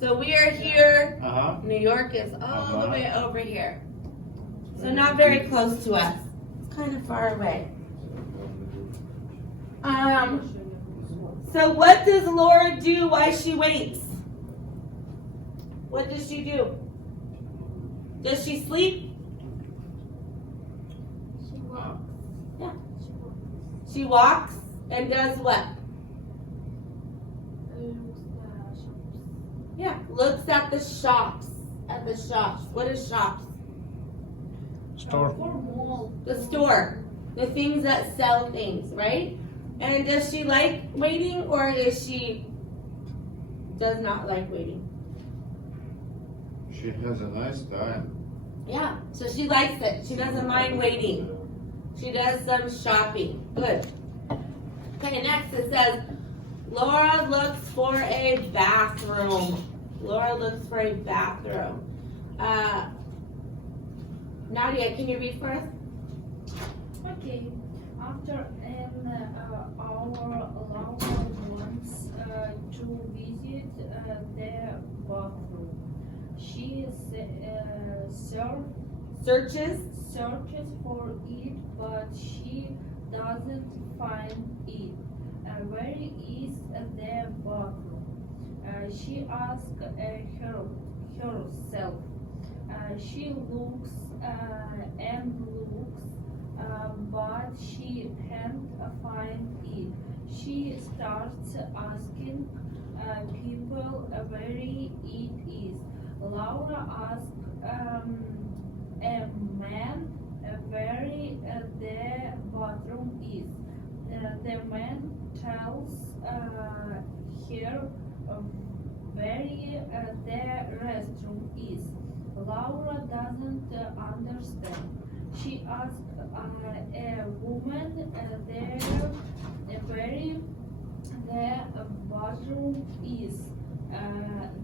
So we are here. Uh-huh. New York is all the way over here. So not very close to us. It's kind of far away. So what does Laura do while she waits? What does she do? Does she sleep? She walks. Yeah. She walks. She walks and does what? Looks the shops. Yeah, looks at the shops. At the shops. What is shops? Store. For mall. The store. The things that sell things, right? And does she like waiting, or is she does not like waiting? She has a nice time. Yeah, so she likes it. She doesn't mind waiting. She does some shopping. Good. Okay, next it says, Laura looks for a bathroom. Laura looks for a bathroom. Nadia, can you read for us? Okay. After an hour, Laura wants to visit the bathroom. She Searches. searches for it, but she doesn't find it. Where is the bathroom? She asks herself. She looks and looks, but she can't find it. She starts asking people where it is. Laura asks a man where the bathroom is. The man tells her where the restroom is. Laura doesn't understand. She asks a woman there where the bathroom is.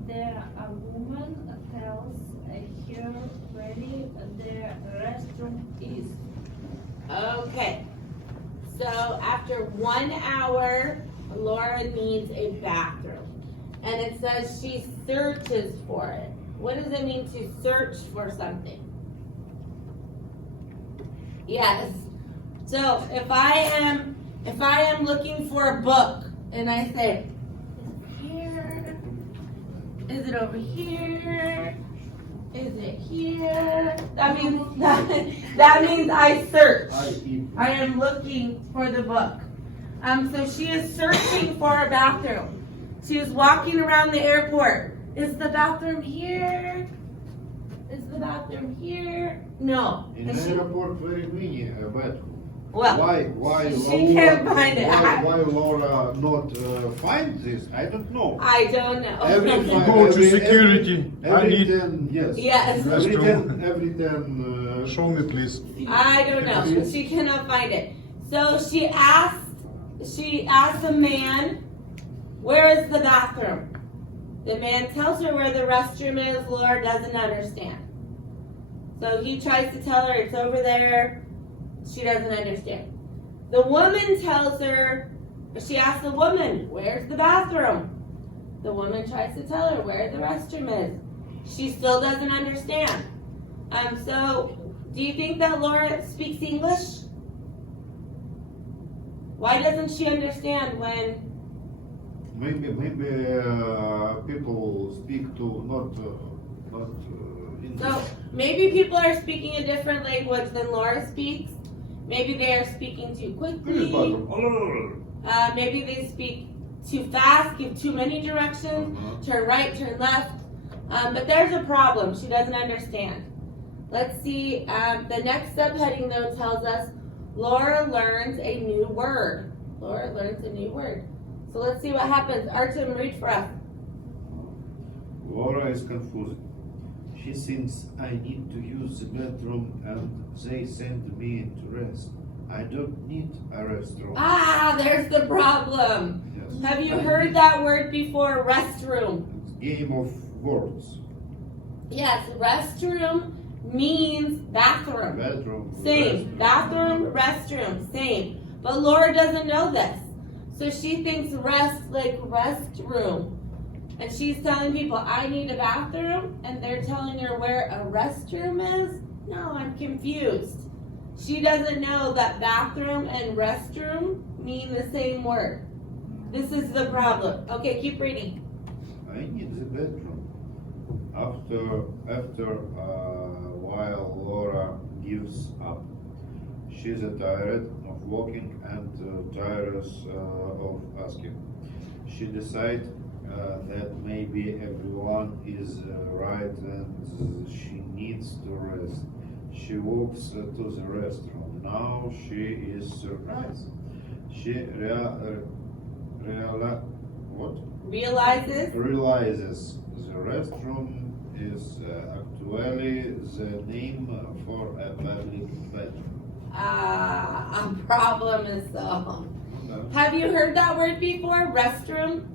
The woman tells her where the restroom is. Okay. So after 1 hour, Laura needs a bathroom. And it says she searches for it. What does it mean to search for something? Yes. So if I am looking for a book and I say, here, is it over here? Is it here? That means I search. I am looking for the book. So she is searching for a bathroom. She is walking around the airport. Is the bathroom here? Is the bathroom here? No. In And the she- airport, very many bathroom. well, Why she can't find it. Why Laura not find this? I don't know. I don't know. Go to security. I Every need 10, yes. Yes. Every 10, show me please. I don't know. She cannot find it. So she asked the man, where is the bathroom? The man tells her where the restroom is. Laura doesn't understand. So he tries to tell her it's over there. She doesn't understand. The woman tells her, she asks the woman, where's the bathroom? The woman tries to tell her where the restroom is. She still doesn't understand. So do you think that Laura speaks English? Why doesn't she understand when Maybe people speak to not English. So maybe people are speaking a different language than Laura speaks. Maybe they are speaking too quickly. Maybe they speak too fast, give too many directions, turn right, turn left. But there's a problem. She doesn't understand. Let's see. The next subheading though tells us Laura learns a new word. Laura learns a new word. So let's see what happens. Artem, read for us. Laura is confused. She thinks I need to use the bathroom and they send me to rest. I don't need a restaurant. Ah, there's the problem. Yes. Have you heard that word before, restroom? It's game of words. Yes, restroom means bathroom. Bedroom. Same. restroom. Bathroom, restroom, same. But Laura doesn't know this. So she thinks rest like restroom. And she's telling people, I need a bathroom, and they're telling her where a restroom is? No, I'm confused. She doesn't know that bathroom and restroom mean the same word. This is the problem. Okay, keep reading. I need the bedroom. After a while, Laura gives up. She's tired of walking and tired of asking. She decides that maybe everyone is right and she needs to rest. She walks to the restaurant. Now she is surprised. She Realizes? realizes the restroom is actually the name for a public bedroom. A problem is solved. Okay. Have you heard that word before? Restroom?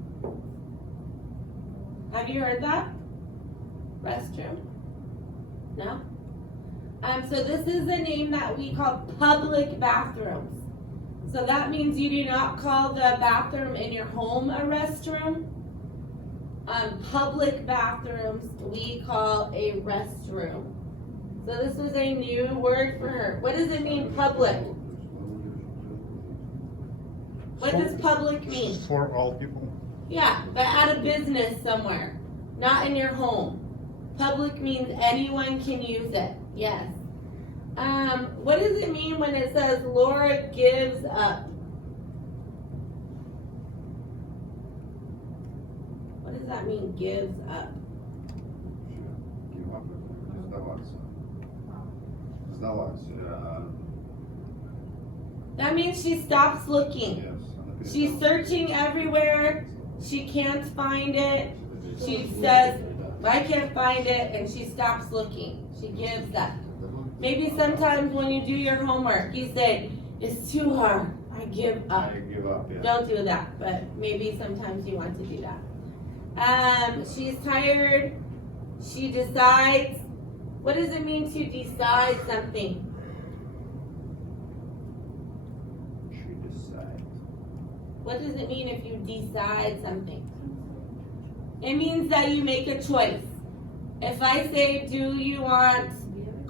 Have you heard that? Restroom? No? So this is a name that we call public bathrooms. So that means you do not call the bathroom in your home a restroom. Public bathrooms we call a restroom. So this is a new word for her. What does it mean, public? What does public mean? For all people. Yeah, but at a business somewhere, not in your home. Public means anyone can use it. Yes. What does it mean when it says Laura gives up? What does that mean, gives up? Give up. Сдаваться. Сдалась. That means she stops looking. Yes. она She's перестала. searching everywhere. She can't find it. She says, I can't find it, and she stops looking. She gives up. Maybe sometimes when you do your homework, you say, it's too hard. I give up. I give up, yeah. Don't do that, but maybe sometimes you want to do that. She's tired. She decides. What does it mean to decide something? She decides. What does it mean if you decide something? It means that you make a choice. If I say, do you want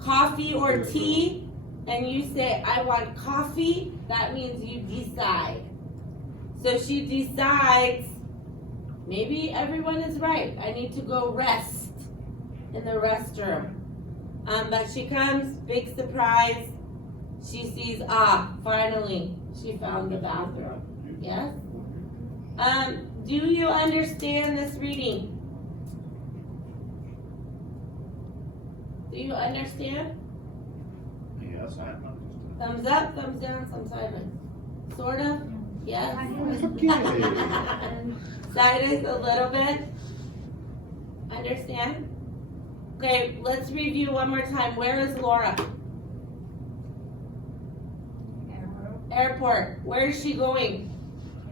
coffee or tea? And you say, I want coffee, that means you decide. So she decides, maybe everyone is right. I need to go rest in the restroom. But she comes, big surprise. She sees, finally, she found the bathroom. Yes? Do you understand this reading? Do you understand? Yes, I understand. Thumbs up, thumbs down, some silence. Sort of? Yes? Okay. Silence a little bit. Understand? Okay, let's review one more time. Where is Laura? Airport. Where is she going?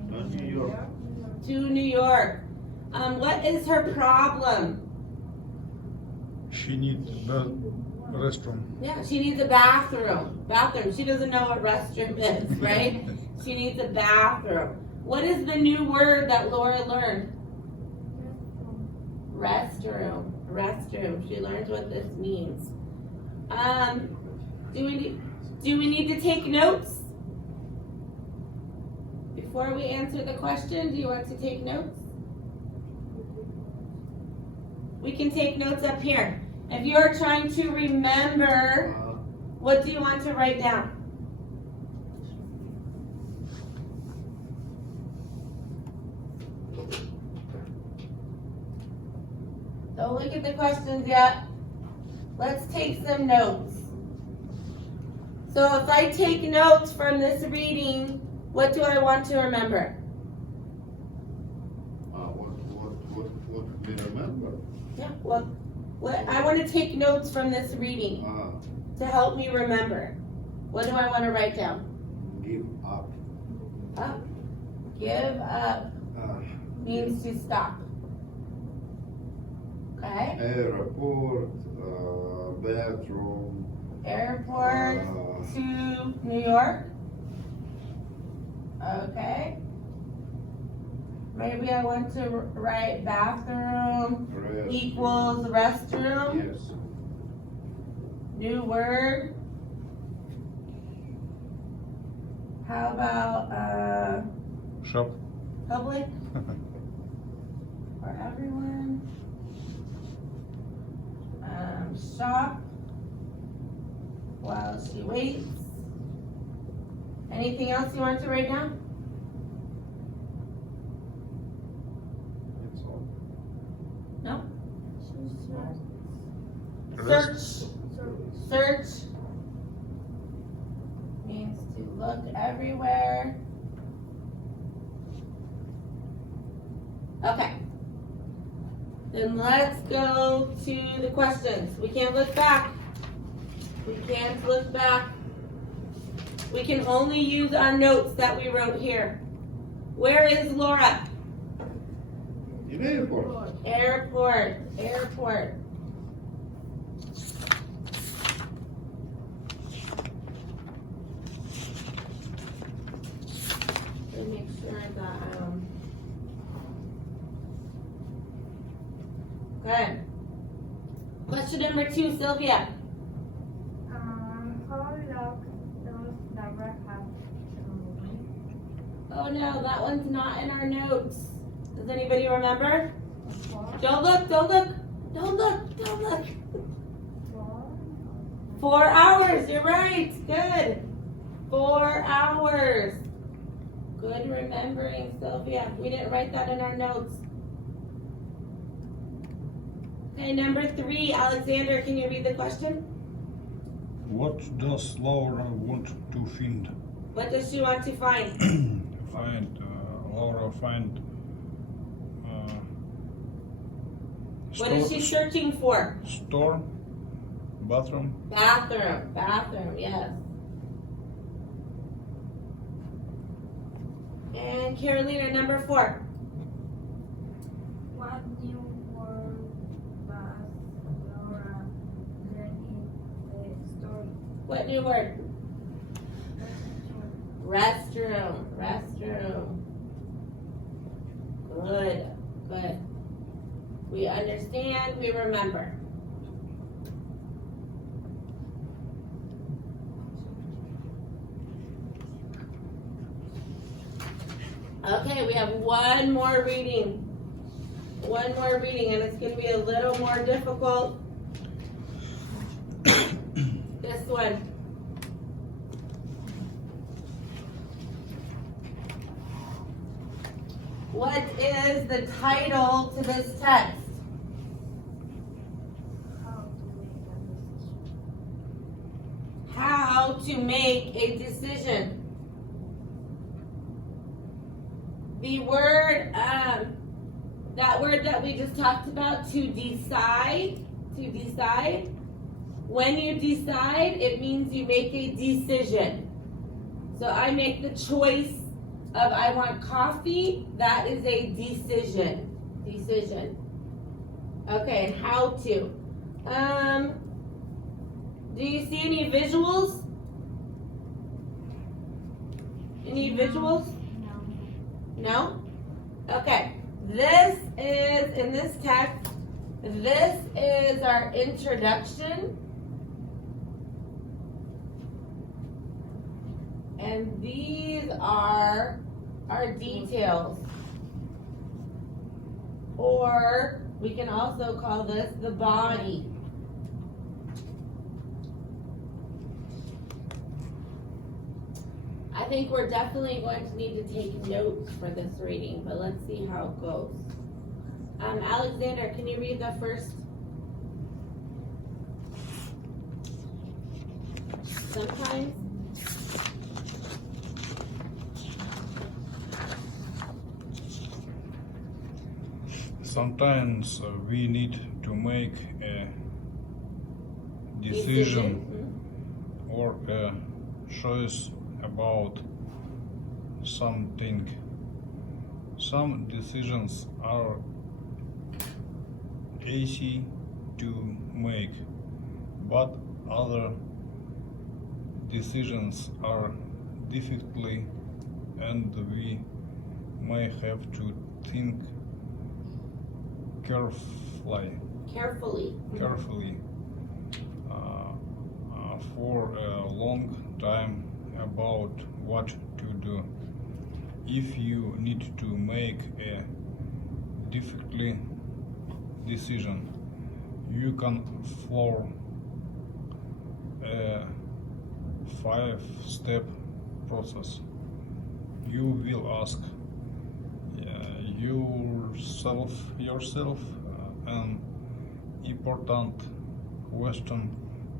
New York. To New York. What is her problem? She needs the restroom. Yeah, she needs a bathroom. Bathroom. She doesn't know what restroom is, right? She needs a bathroom. What is the new word that Laura learned? Restroom. Restroom. She learns what this means. Do we need to take notes? Before we answer the question, do you want to take notes? We can take notes up here. If you're trying to remember, what do you want to write down? Don't look at the questions yet. Let's take some notes. So if I take notes from this reading, what do I want to remember? What we remember? Yeah, what I want to take notes from this reading to help me remember. What do I want to write down? Up. Give up means to stop. Okay? Airport, bathroom. Airport to New York. Okay. Maybe I want to write bathroom equals restroom. Yes. New word. How about Shop. public? For everyone. Shop while she waits. Anything else you want to write down? That's all. No? Rest. Search. Search means to look everywhere. Okay. Then let's go to the questions. We can't look back. We can't look back. We can only use our notes that we wrote here. Where is Laura? In airport. Airport. Airport. Let me make sure that Good. Question number 2, Sylvia. How long does the rep have to leave? Oh no, that one's not in our notes. Does anybody remember? Don't look, don't look, don't look, don't look. 4 hours, you're right, good. 4 hours. Good remembering, Sylvia. We didn't write that in our notes. Okay, number 3, Alexander, can you read the question? What does Laura want to find? What does she want to find? Laura find. What is she searching for? Store, bathroom. Bathroom, bathroom, yes. And Carolina, number 4. What new word does Laura learn in the story? What new word? Restroom, restroom. Good, good. We understand, we remember. Okay, we have one more reading. One more reading, and it's going to be a little more difficult. This one. What is the title to this text? How to make a decision. How to make a decision. The word, that word that we just talked about, to decide, when you decide, it means you make a decision. So I make the choice of I want coffee, that is a decision. Okay, and how to. Do you see any visuals? Any visuals? No? Okay. This is, in this text, this is our introduction. And these are our details. Or we can also call this the body. I think we're definitely going to need to take notes for this reading, but let's see how it goes. Alexander, can you read the first? Sometimes. Sometimes we need to make a decision or a choice about something. Some decisions are easy to make, but other decisions are difficult, and we may have to think carefully for a long time about what to do. If you need to make a difficult decision, you can follow a 5-step process. You will ask yourself an important question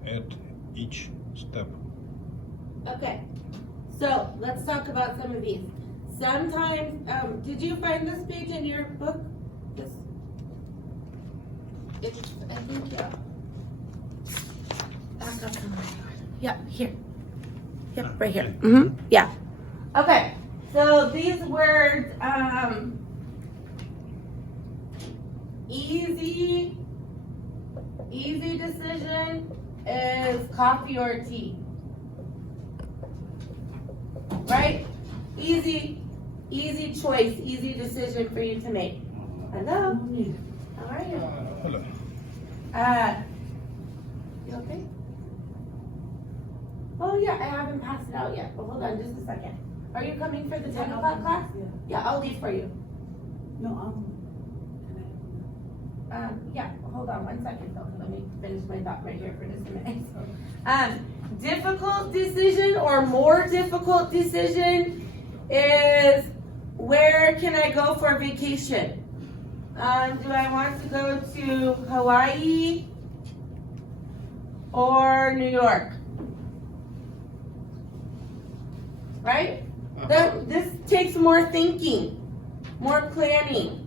at each step. Okay, so let's talk about some of these. Sometimes, did you find this page in your book? It's, I think, yeah. Back up to my Yeah, here. Yep, right here. Yeah. Okay, so these words, easy decision is coffee or tea. Right? Easy choice, easy decision for you to make. Hello? How are you? Hello. You okay? Oh yeah, I haven't passed it out yet, but hold on just a second. Are you coming for the 10 o'clock class? Yeah, I'll leave for you. No, Yeah, hold on 1 second though. Let me finish my thought right here for just a minute. Difficult decision or more difficult decision is where can I go for vacation? Do I want to go to Hawaii or New York? Right? This takes more thinking, more planning.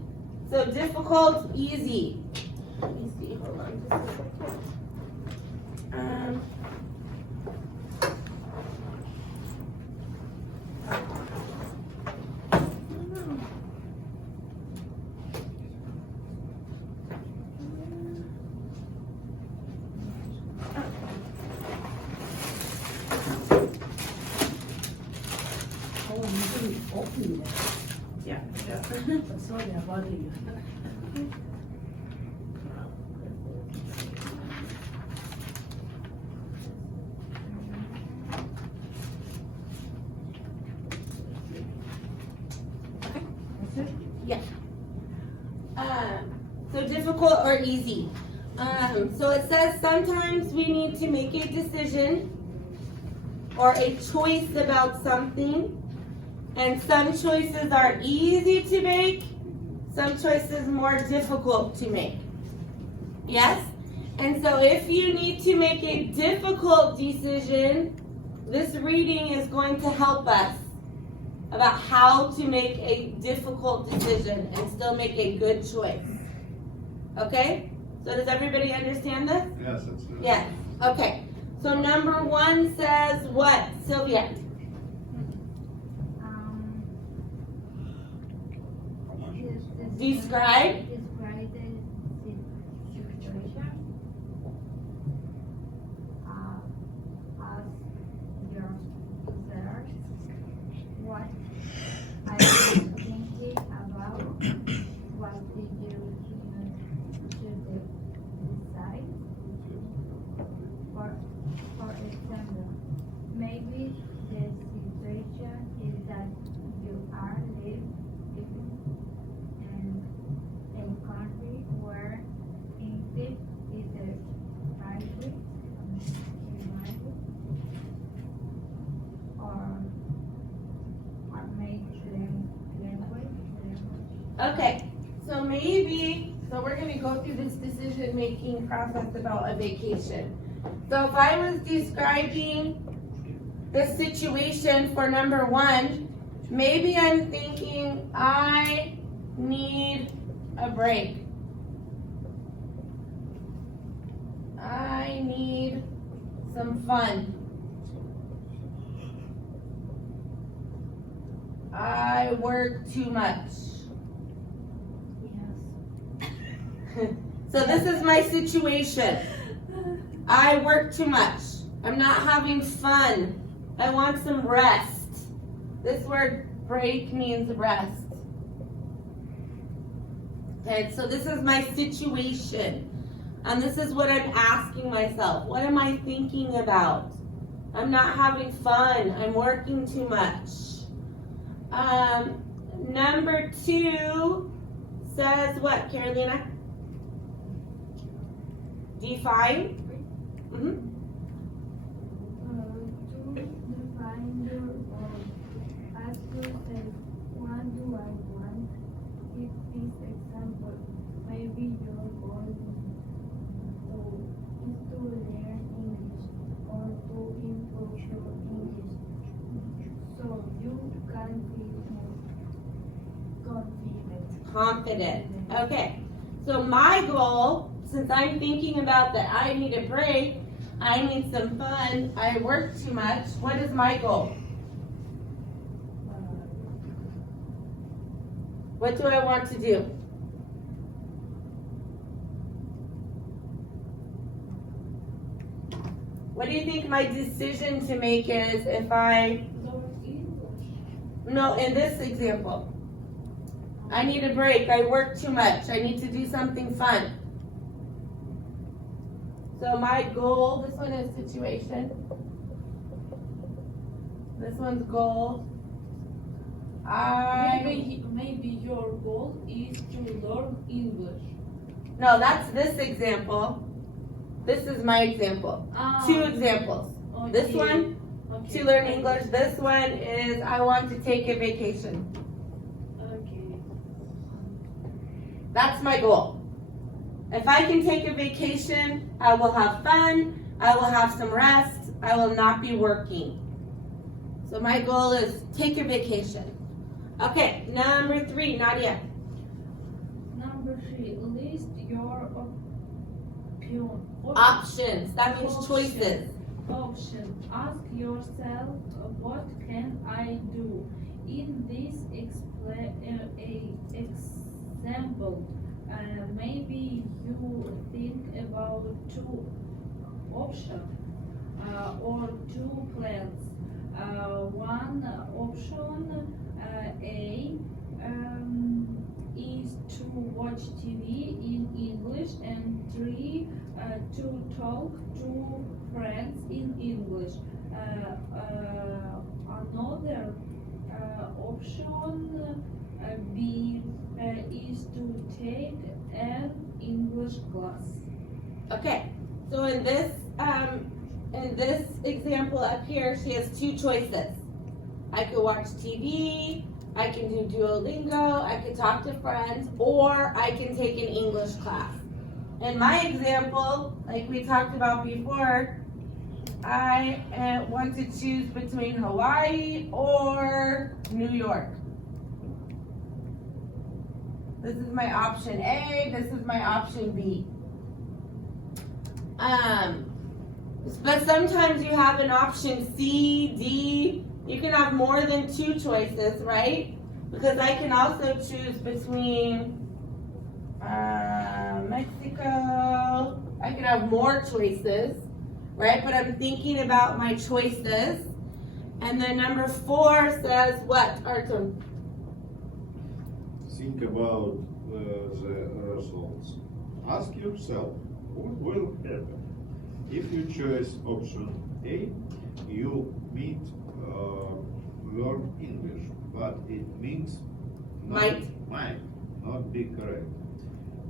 So difficult, easy. Let me see, hold on just a second. Yeah. sorry about you. Yeah. So difficult or easy. So it says sometimes we need to make a decision or a choice about something, and some choices are easy to make, some choices more difficult to make. Yes? And so if you need to make a difficult decision, this reading is going to help us about how to make a difficult decision and still make a good choice. Okay? So does everybody understand this? Yes, it's good. Yes. Okay. So number 1 says what, Sylvia? Describe. Describe the situation. As your research. What are you thinking about? What did you decide? For example, maybe the situation is that you are living in a country where English is a private or major language. Okay. So we're going to go through this decision-making process about a vacation. So if I was describing the situation for number 1, maybe I'm thinking I need a break. I need some fun. I work too much. So this is my situation. I work too much. I'm not having fun. I want some rest. This word break means rest. Okay, so this is my situation. And this is what I'm asking myself. What am I thinking about? I'm not having fun. I'm working too much. Number 2 says what, Carolina? Define. To define your goal, ask yourself, what do I want? Give this example. Maybe your goal is to learn English or to improve your English, so you can feel more confident. Okay. So my goal, since I'm thinking about that I need a break, I need some fun, I work too much, what is my goal? What do I want to do? What do you think my decision to make is if I... No, in this example. I need a break, I work too much, I need to do something fun. So my goal, this one is situation. This one's goal. Maybe your goal is to learn English. No, that's this example. This is my example. 2 examples. Okay. This one, Okay. to learn English. This one is I want to take a vacation. Okay. That's my goal. If I can take a vacation, I will have fun, I will have some rest, I will not be working. So my goal is take a vacation. Okay, number 3, Nadia. Number 3, list your Options, that means choices. option. Ask yourself, what can I do? In this example, maybe you think about 2 options or 2 plans. One option A is to watch TV in English, and 3 to talk to friends in English. Another option B is to take an English class. Okay, so in this example up here, she has 2 choices. I could watch TV, I can do Duolingo, I could talk to friends, or I can take an English class. In my example, like we talked about before, I want to choose between Hawaii or New York. This is my option A, this is my option B. But sometimes you have an option C, D. You can have more than 2 choices, right? Because I can also choose between Mexico. I can have more choices, right? But I'm thinking about my choices. And then number 4 says what, Artem? Think about the results. Ask yourself, what will happen? If you choose option A, you meet learn English, but it means might not be correct.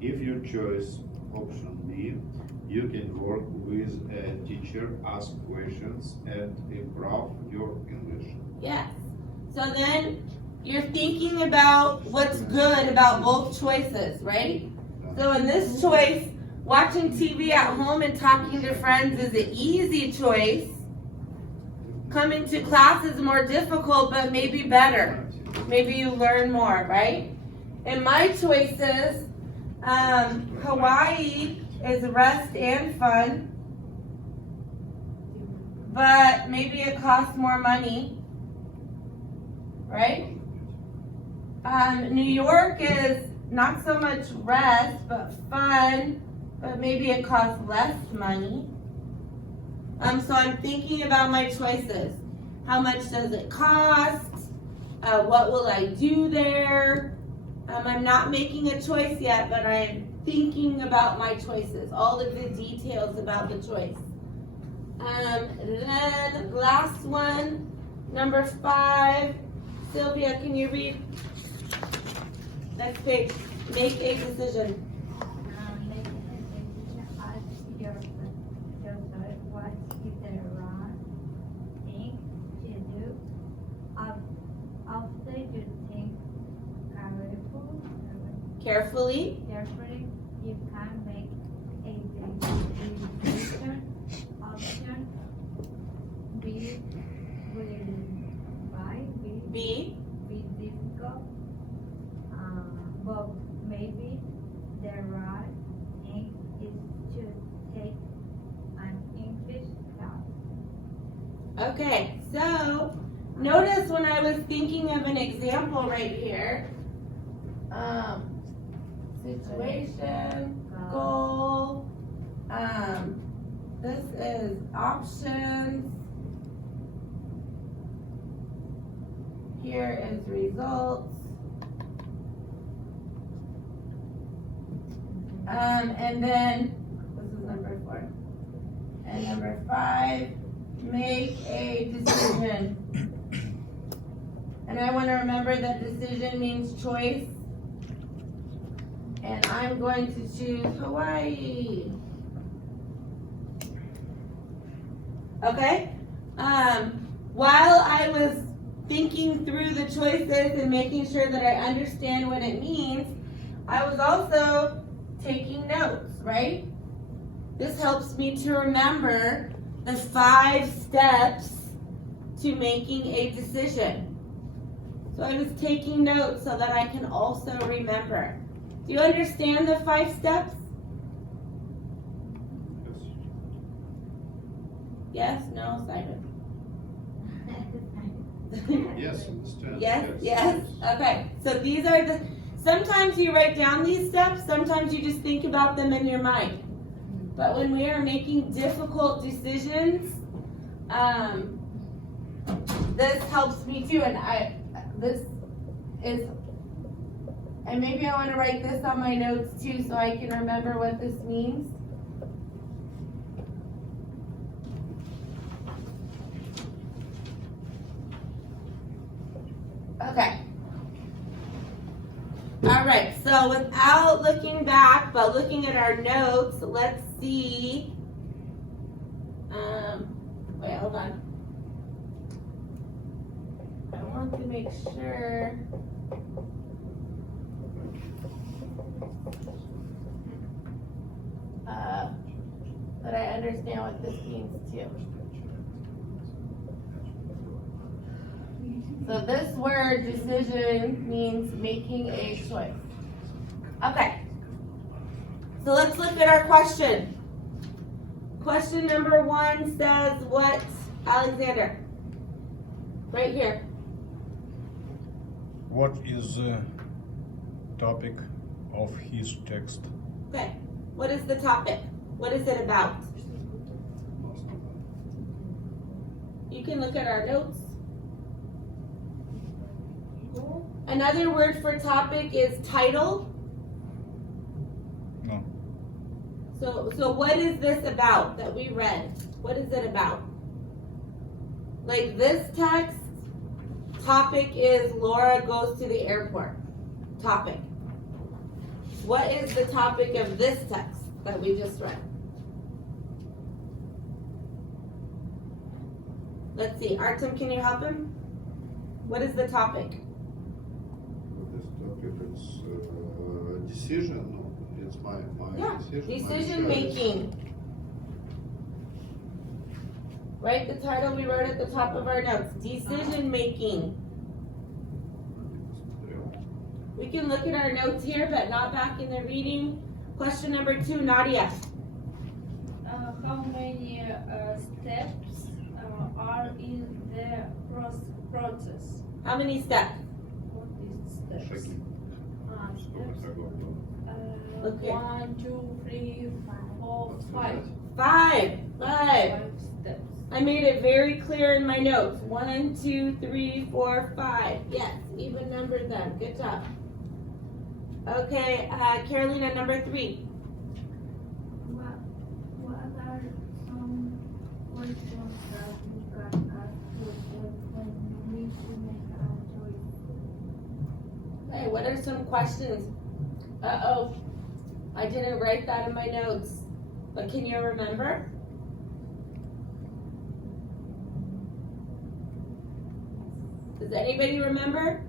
If you choose option B, you can work with a teacher, ask questions, and improve your English. Yes. So then you're thinking about what's good about both choices, right? So in this choice, watching TV at home and talking to friends is an easy choice. Coming to class is more difficult, but maybe better. Maybe you learn more, right? In my choices, Hawaii is rest and fun, but maybe it costs more money, right? New York is not so much rest, but fun, but maybe it costs less money. So I'm thinking about my choices. How much does it cost? What will I do there? I'm not making a choice yet, but I'm thinking about my choices, all of the details about the choice. Then last one, number 5. Sylvia, can you read? Next page. Make a decision. Make a decision. Ask yourself what is the right thing to do. After you think Carefully. you can make a decision. Option B will B. be difficult, but maybe the right thing is to take an English class. Okay, so notice when I was thinking of an example right here, situation, goal, this is options, here is results, and then, this is number 4, and number 5, make a decision. And I want to remember that decision means choice. And I'm going to choose Hawaii. Okay? While I was thinking through the choices and making sure that I understand what it means, I was also taking notes, right? This helps me to remember the 5 steps to making a decision. So I was taking notes so that I can also remember. Do you understand the 5 steps? Yes? No? Simon? Yes, understand. Yes? Okay. So these are sometimes you write down these steps, sometimes you just think about them in your mind. But when we are making difficult decisions, this helps me too, and maybe I want to write this on my notes too so I can remember what this means. Okay. All right, so without looking back, but looking at our notes, let's see. Wait, hold on. I want to make sure. That I understand what this means too. So this word decision means making a choice. Okay. So let's look at our question. Question number 1 says what, Alexander? Right here. What is the topic of his text? Okay. What is the topic? What is it about? You can look at our notes. Another word for topic is title. No. So what is this about that we read? What is it about? Like this text, topic is Laura goes to the airport. Topic. What is the topic of this text that we just read? Let's see. Artem, can you help him? What is the topic? This topic is decision. No, it's my Yeah, decision. decision making. Right, the title we wrote at the top of our notes. Decision making. We can look at our notes here, but not back in the reading. Question number 2, Nadia. How many steps are in the process? How many steps? What is steps. Шаги. Сколько Steps. шагов было? Okay. 1, 2, 3, 4, 5. Five. Five steps. I made it very clear in my notes. 1, 2, 3, 4, 5. Yes, even numbered them. Good job. Okay, Carolina, number 3. What are some questions that you can ask yourself when you need to make a choice? Hey, what are some questions? Uh-oh, I didn't write that in my notes. But can you remember? Does anybody remember?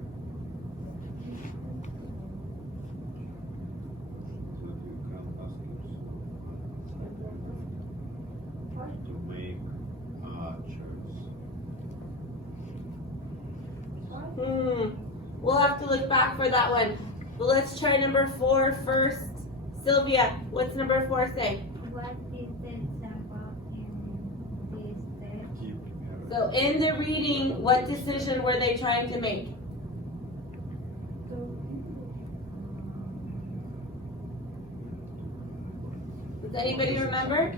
To make choice. We'll have to look back for that one. But let's try number 4 first. Sylvia, what's number 4 say? What is the example in this text? So in the reading, what decision were they trying to make? Does anybody remember?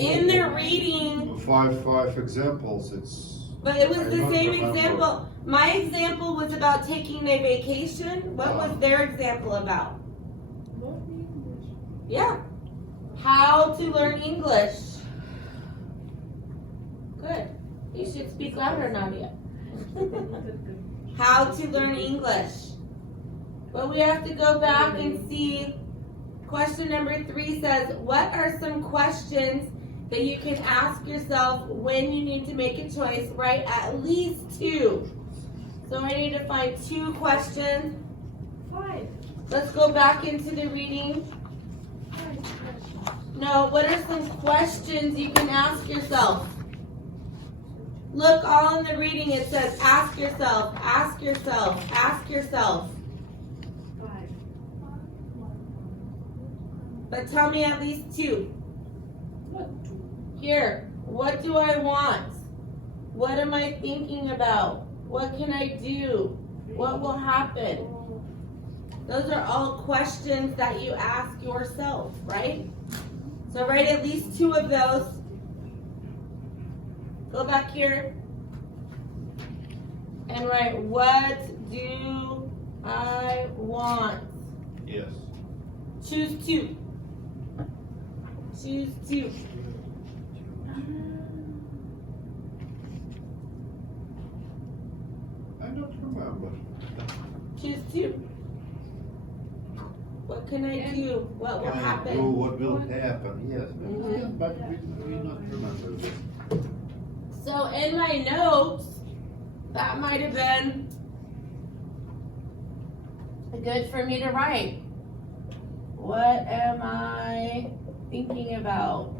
In the reading, Five examples. but it was I the don't same remember. example. My example was about taking a vacation. What was their example about? Yeah. How to learn English. Good. You should speak louder, Nadia. How to learn English. But we have to go back and see. Question number 3 says, what are some questions that you can ask yourself when you need to make a choice? Write at least 2. So I need to find 2 questions. 5. Let's go back into the reading. No, what are some questions you can ask yourself? Look, all in the reading it says, ask yourself, ask yourself, ask yourself. 5. But tell me at least 2. Here, what do I want? What am I thinking about? What can I do? What will happen? Those are all questions that you ask yourself, right? So write at least 2 of those. Go back here and write, what do I want? Yes. Choose 2. Choose 2. I don't remember. Choose 2. What can I do? What will Can I do happen? what will happen? Yes, Mhm. but we not remember this. So in my notes, that might have been good for me to write. What am I thinking about?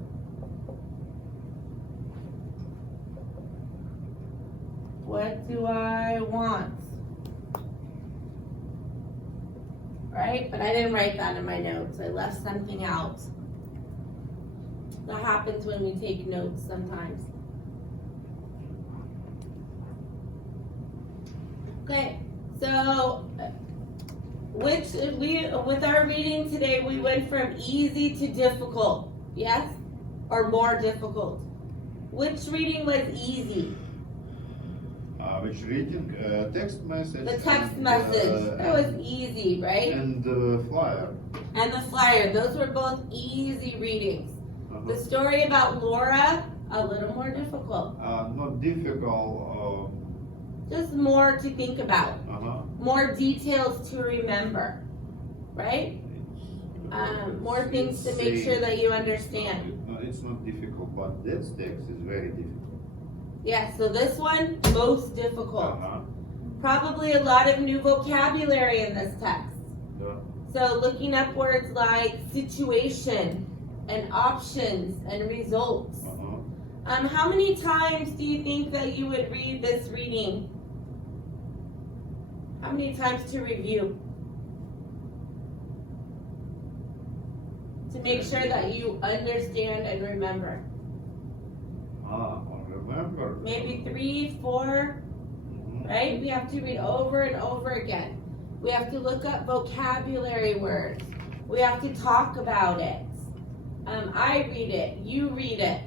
What do I want? Right? But I didn't write that in my notes. I left something out. That happens when we take notes sometimes. Okay, so with our reading today, we went from easy to difficult, yes? Or more difficult. Which reading was easy? Which reading? Text message. The text and, message. That was easy, right? And the flyer. And the flyer. Those were both easy readings. Uh-huh. The story about Laura, a little more difficult. Not difficult. Just more to think about. Uh-huh. More details to remember, right? More things to make sure that you understand. It's not difficult, but that text is very difficult. Yeah, so this one, most difficult. Uh-huh. Probably a lot of new vocabulary in this text. Yeah. So looking up words like situation and options and results. Uh-huh. How many times do you think that you would read this reading? How many times to review? To make sure that you understand and remember. I remember. Maybe 3, 4, Mhm. right? We have to read over and over again. We have to look up vocabulary words. We have to talk about it. I read it, you read it.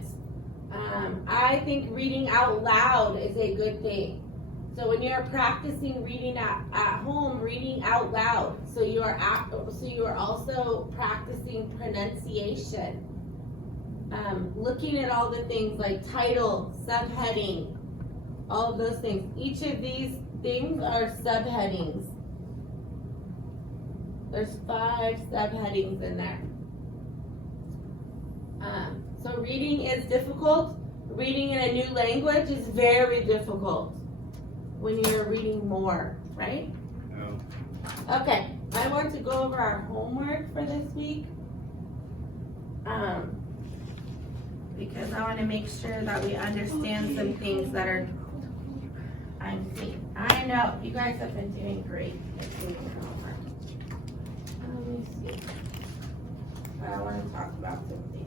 I think reading out loud is a good thing. So when you're practicing reading at home, reading out loud. So you are also practicing pronunciation. Looking at all the things like title, subheading, all of those things. Each of these things are subheadings. There's 5 subheadings in there. So reading is difficult. Reading in a new language is very difficult when you're reading more, right? Yeah. Okay, I want to go over our homework for this week. Because I want to make sure that we understand some things that are I'm seeing. I know, you guys have been doing great at doing your homework. Let me see. But I want to talk about some things.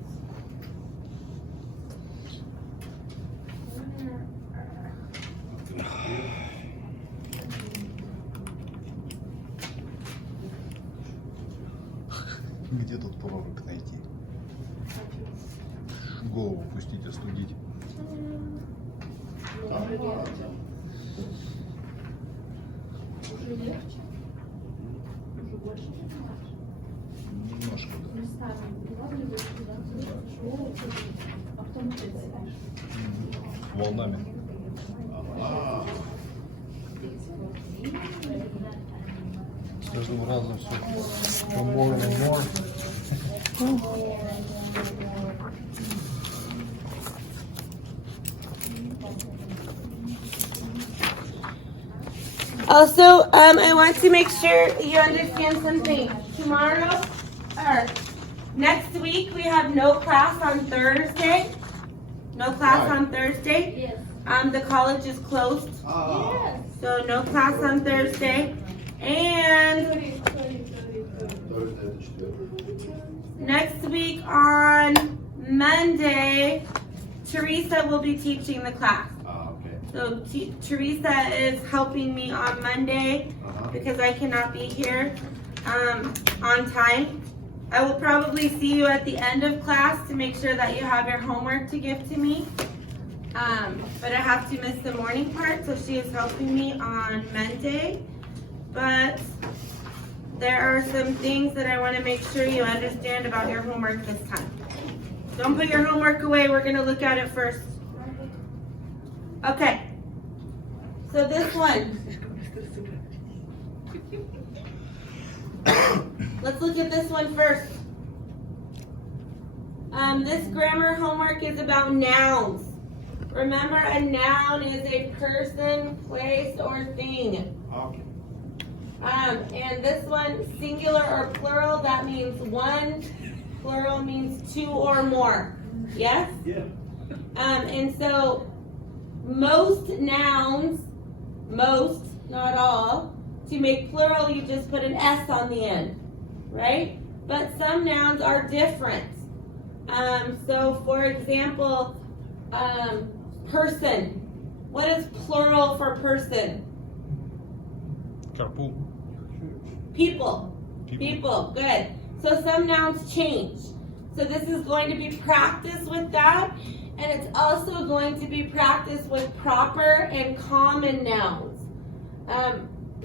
Где тут пророк найти? Голову пустить, остудить. Уже легче? Уже больше не понимаешь? Немножко, да. Местами вылавливаешь, туда, а потом опять сидишь. Волнами. С каждым разом все more and more. Also, I want to make sure you understand something. Tomorrow, or next week, we have no class on Thursday. No class on Thursday. Yes. The college is closed, Yes. so no class on Thursday. And Thursday это 4. next week on Monday, Teresa will be teaching the class. Okay. So Teresa is helping me on Monday because I cannot be here on time. I will probably see you at the end of class to make sure that you have your homework to give to me. But I have to miss the morning part, so she is helping me on Monday. But there are some things that I want to make sure you understand about your homework this time. Don't put your homework away. We're going to look at it first. Okay. So this one. Let's look at this one first. This grammar homework is about nouns. Remember, a noun is a person, place, or thing. Okay. And this one, singular or plural, that means one. Plural means 2 or more. Yes? Yeah. And so most nouns, most, not all, to make plural, you just put an S on the end, right? But some nouns are different. So for example, person. What is plural for person? Карпул. People. People, good. So some nouns change. So this is going to be practice with that, and it's also going to be practice with proper and common nouns.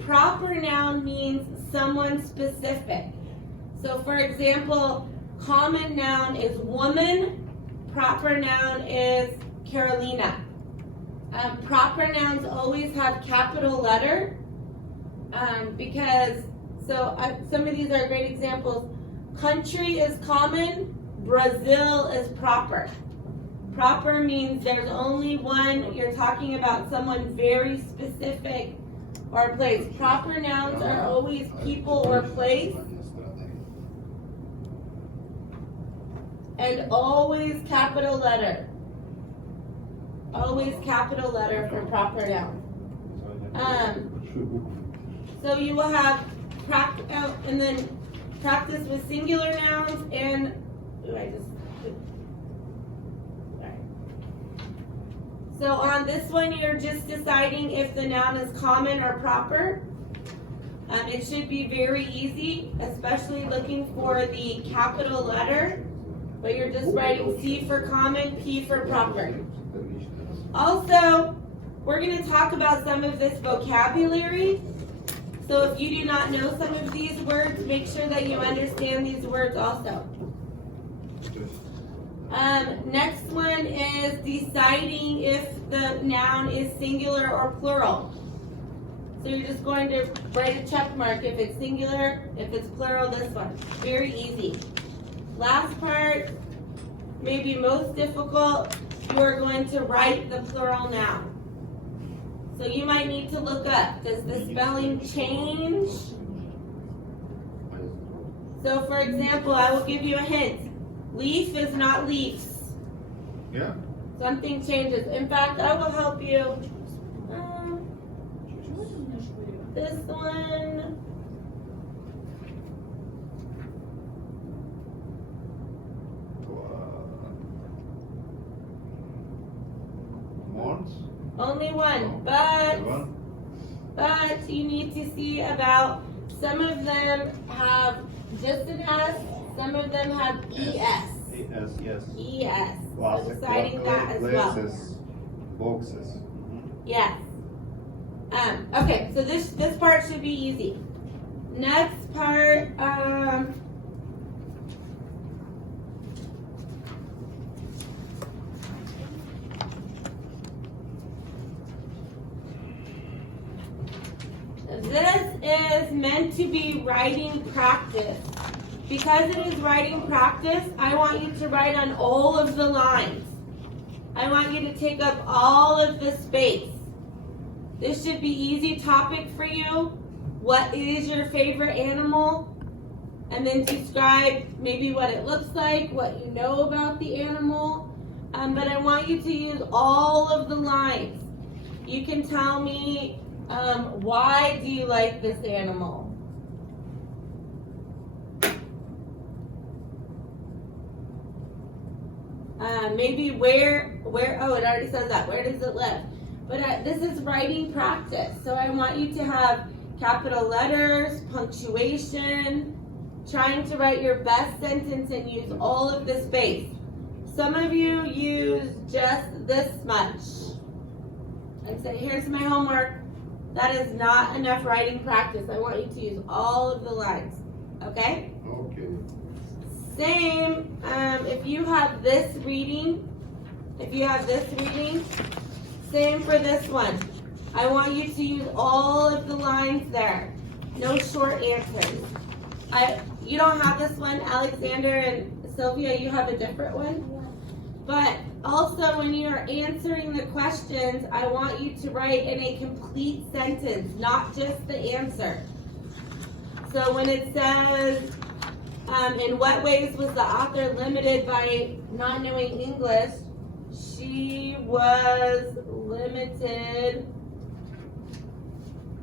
Proper noun means someone specific. So for example, common noun is woman, proper noun is Carolina. Proper nouns always have capital letter because, some of these are great examples. Country is common, Brazil is proper. Proper means there's only one, you're talking about someone very specific or place. Proper nouns are always people or place. And always capital letter. Always capital letter for proper noun. So you will have and then practice with singular nouns and So on this one, you're just deciding if the noun is common or proper. It should be very easy, especially looking for the capital letter, but you're just writing C for common, P for proper. Also, we're going to talk about some of this vocabulary. So if you do not know some of these words, make sure that you understand these words also. Next one is deciding if the noun is singular or plural. So you're just going to write a check mark if it's singular, if it's plural, this one. Very easy. Last part, maybe most difficult, you are going to write the plural noun. So you might need to look up, does the spelling change? So for example, I will give you a hint. Leaf is not leaves. Yeah. Something changes. In fact, I will help you. This one. Months? Only one, One? but you need to see about some of them have just an S, some of them have ES. Yes, yes. ES. So Classic, deciding that as well. places, boxes. Yes. Okay, so this part should be easy. Next part, this is meant to be writing practice. Because it is writing practice, I want you to write on all of the lines. I want you to take up all of the space. This should be easy topic for you. What is your favorite animal? And then describe maybe what it looks like, what you know about the animal. But I want you to use all of the lines. You can tell me, why do you like this animal? Maybe where, oh, it already says that. Where does it live? But this is writing practice. So I want you to have capital letters, punctuation, trying to write your best sentence and use all of the space. Some of you use just this much. And say, here's my homework. That is not enough writing practice. I want you to use all of the lines. Okay? Okay. Same, if you have this reading, same for this one. I want you to use all of the lines there. No short answers. You don't have this one, Alexander and Sylvia, you have a different one? But also when you're answering the questions, I want you to write in a complete sentence, not just the answer. So when it says, in what ways was the author limited by not knowing English? She was limited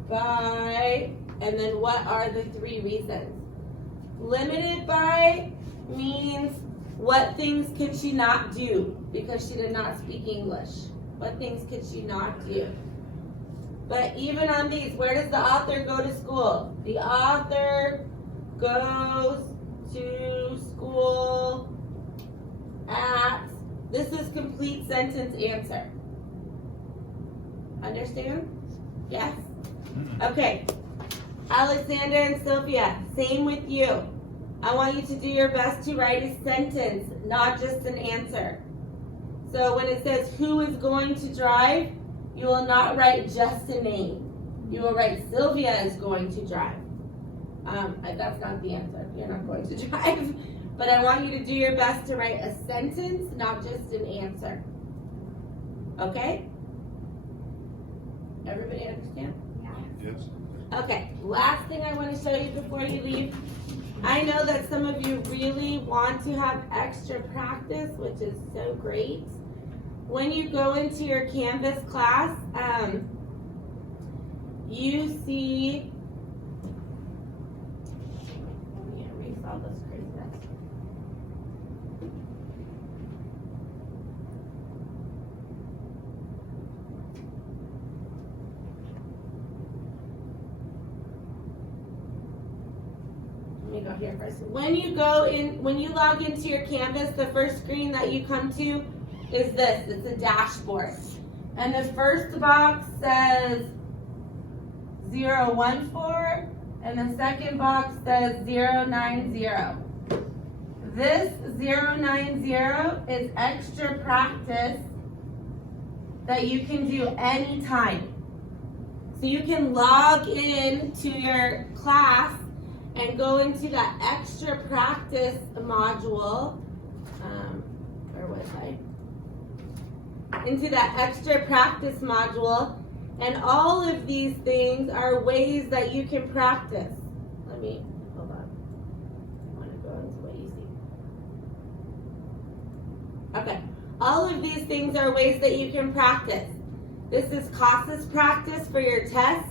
by, and then what are the 3 reasons? Limited by means what things could she not do because she did not speak English? What things could she not do? But even on these, where does the author go to school? The author goes to school at, this is complete sentence answer. Understand? Yes? Okay. Alexander and Sophia, same with you. I want you to do your best to write a sentence, not just an answer. So when it says who is going to drive, you will not write just a name. You will write Sylvia is going to drive. That's not the answer. You're not going to drive. But I want you to do your best to write a sentence, not just an answer. Okay? Everybody understand? Yes. Okay, last thing I want to show you before you leave. I know that some of you really want to have extra practice, which is so great. When you go into your Canvas class, you see, let me erase all this craziness. me go here first. When you log into your Canvas, the first screen that you come to is this. It's a dashboard. And the first box says 014, and the second box says 090. This 090 is extra practice that you can do anytime. So you can log in to your class and go into that extra practice module. Where was I? Into that extra practice module, and all of these things are ways that you can practice. Hold on. I want to go into what you see. Okay. All of these things are ways that you can practice. This is CASA's practice for your test.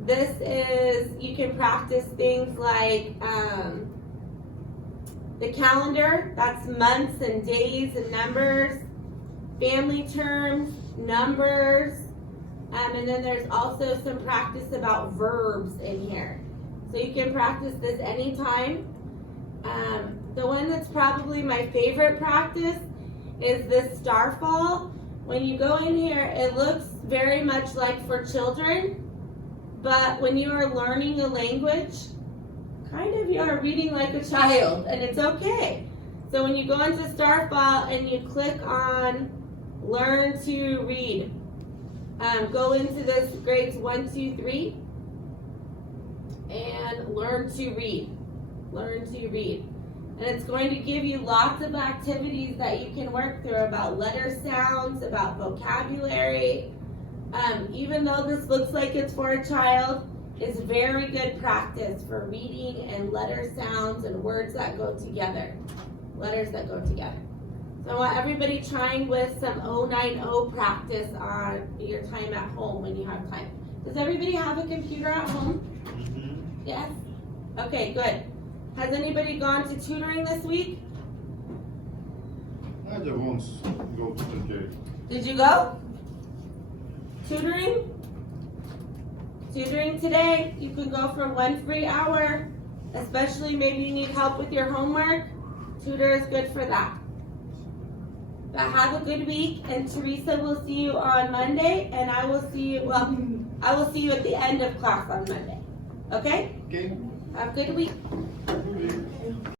This is, you can practice things like the calendar, that's months and days and numbers, family terms, numbers, and then there's also some practice about verbs in here. So you can practice this anytime. The one that's probably my favorite practice is this starfall. When you go in here, it looks very much like for children, but when you are learning a language, kind of you are reading like a child, and it's okay. So when you go into starfall and you click on Learn to Read, go into this grades 1, 2, 3, and learn to read. Learn to read. And it's going to give you lots of activities that you can work through about letter sounds, about vocabulary. Even though this looks like it's for a child, it's very good practice for reading and letter sounds and words that go together. Letters that go together. So I want everybody trying with some 090 practice on your time at home when you have time. Does everybody have a computer at home? Yes? Okay, good. Has anybody gone to tutoring this week? I just once go to the church. Did you go? Tutoring? Tutoring today. You can go for 1 free hour. Especially maybe you need help with your homework. Tutor is good for that. But have a good week, and Teresa will see you on Monday, and I will see you, I will see you at the end of class on Monday. Okay? Okay. Have a good week.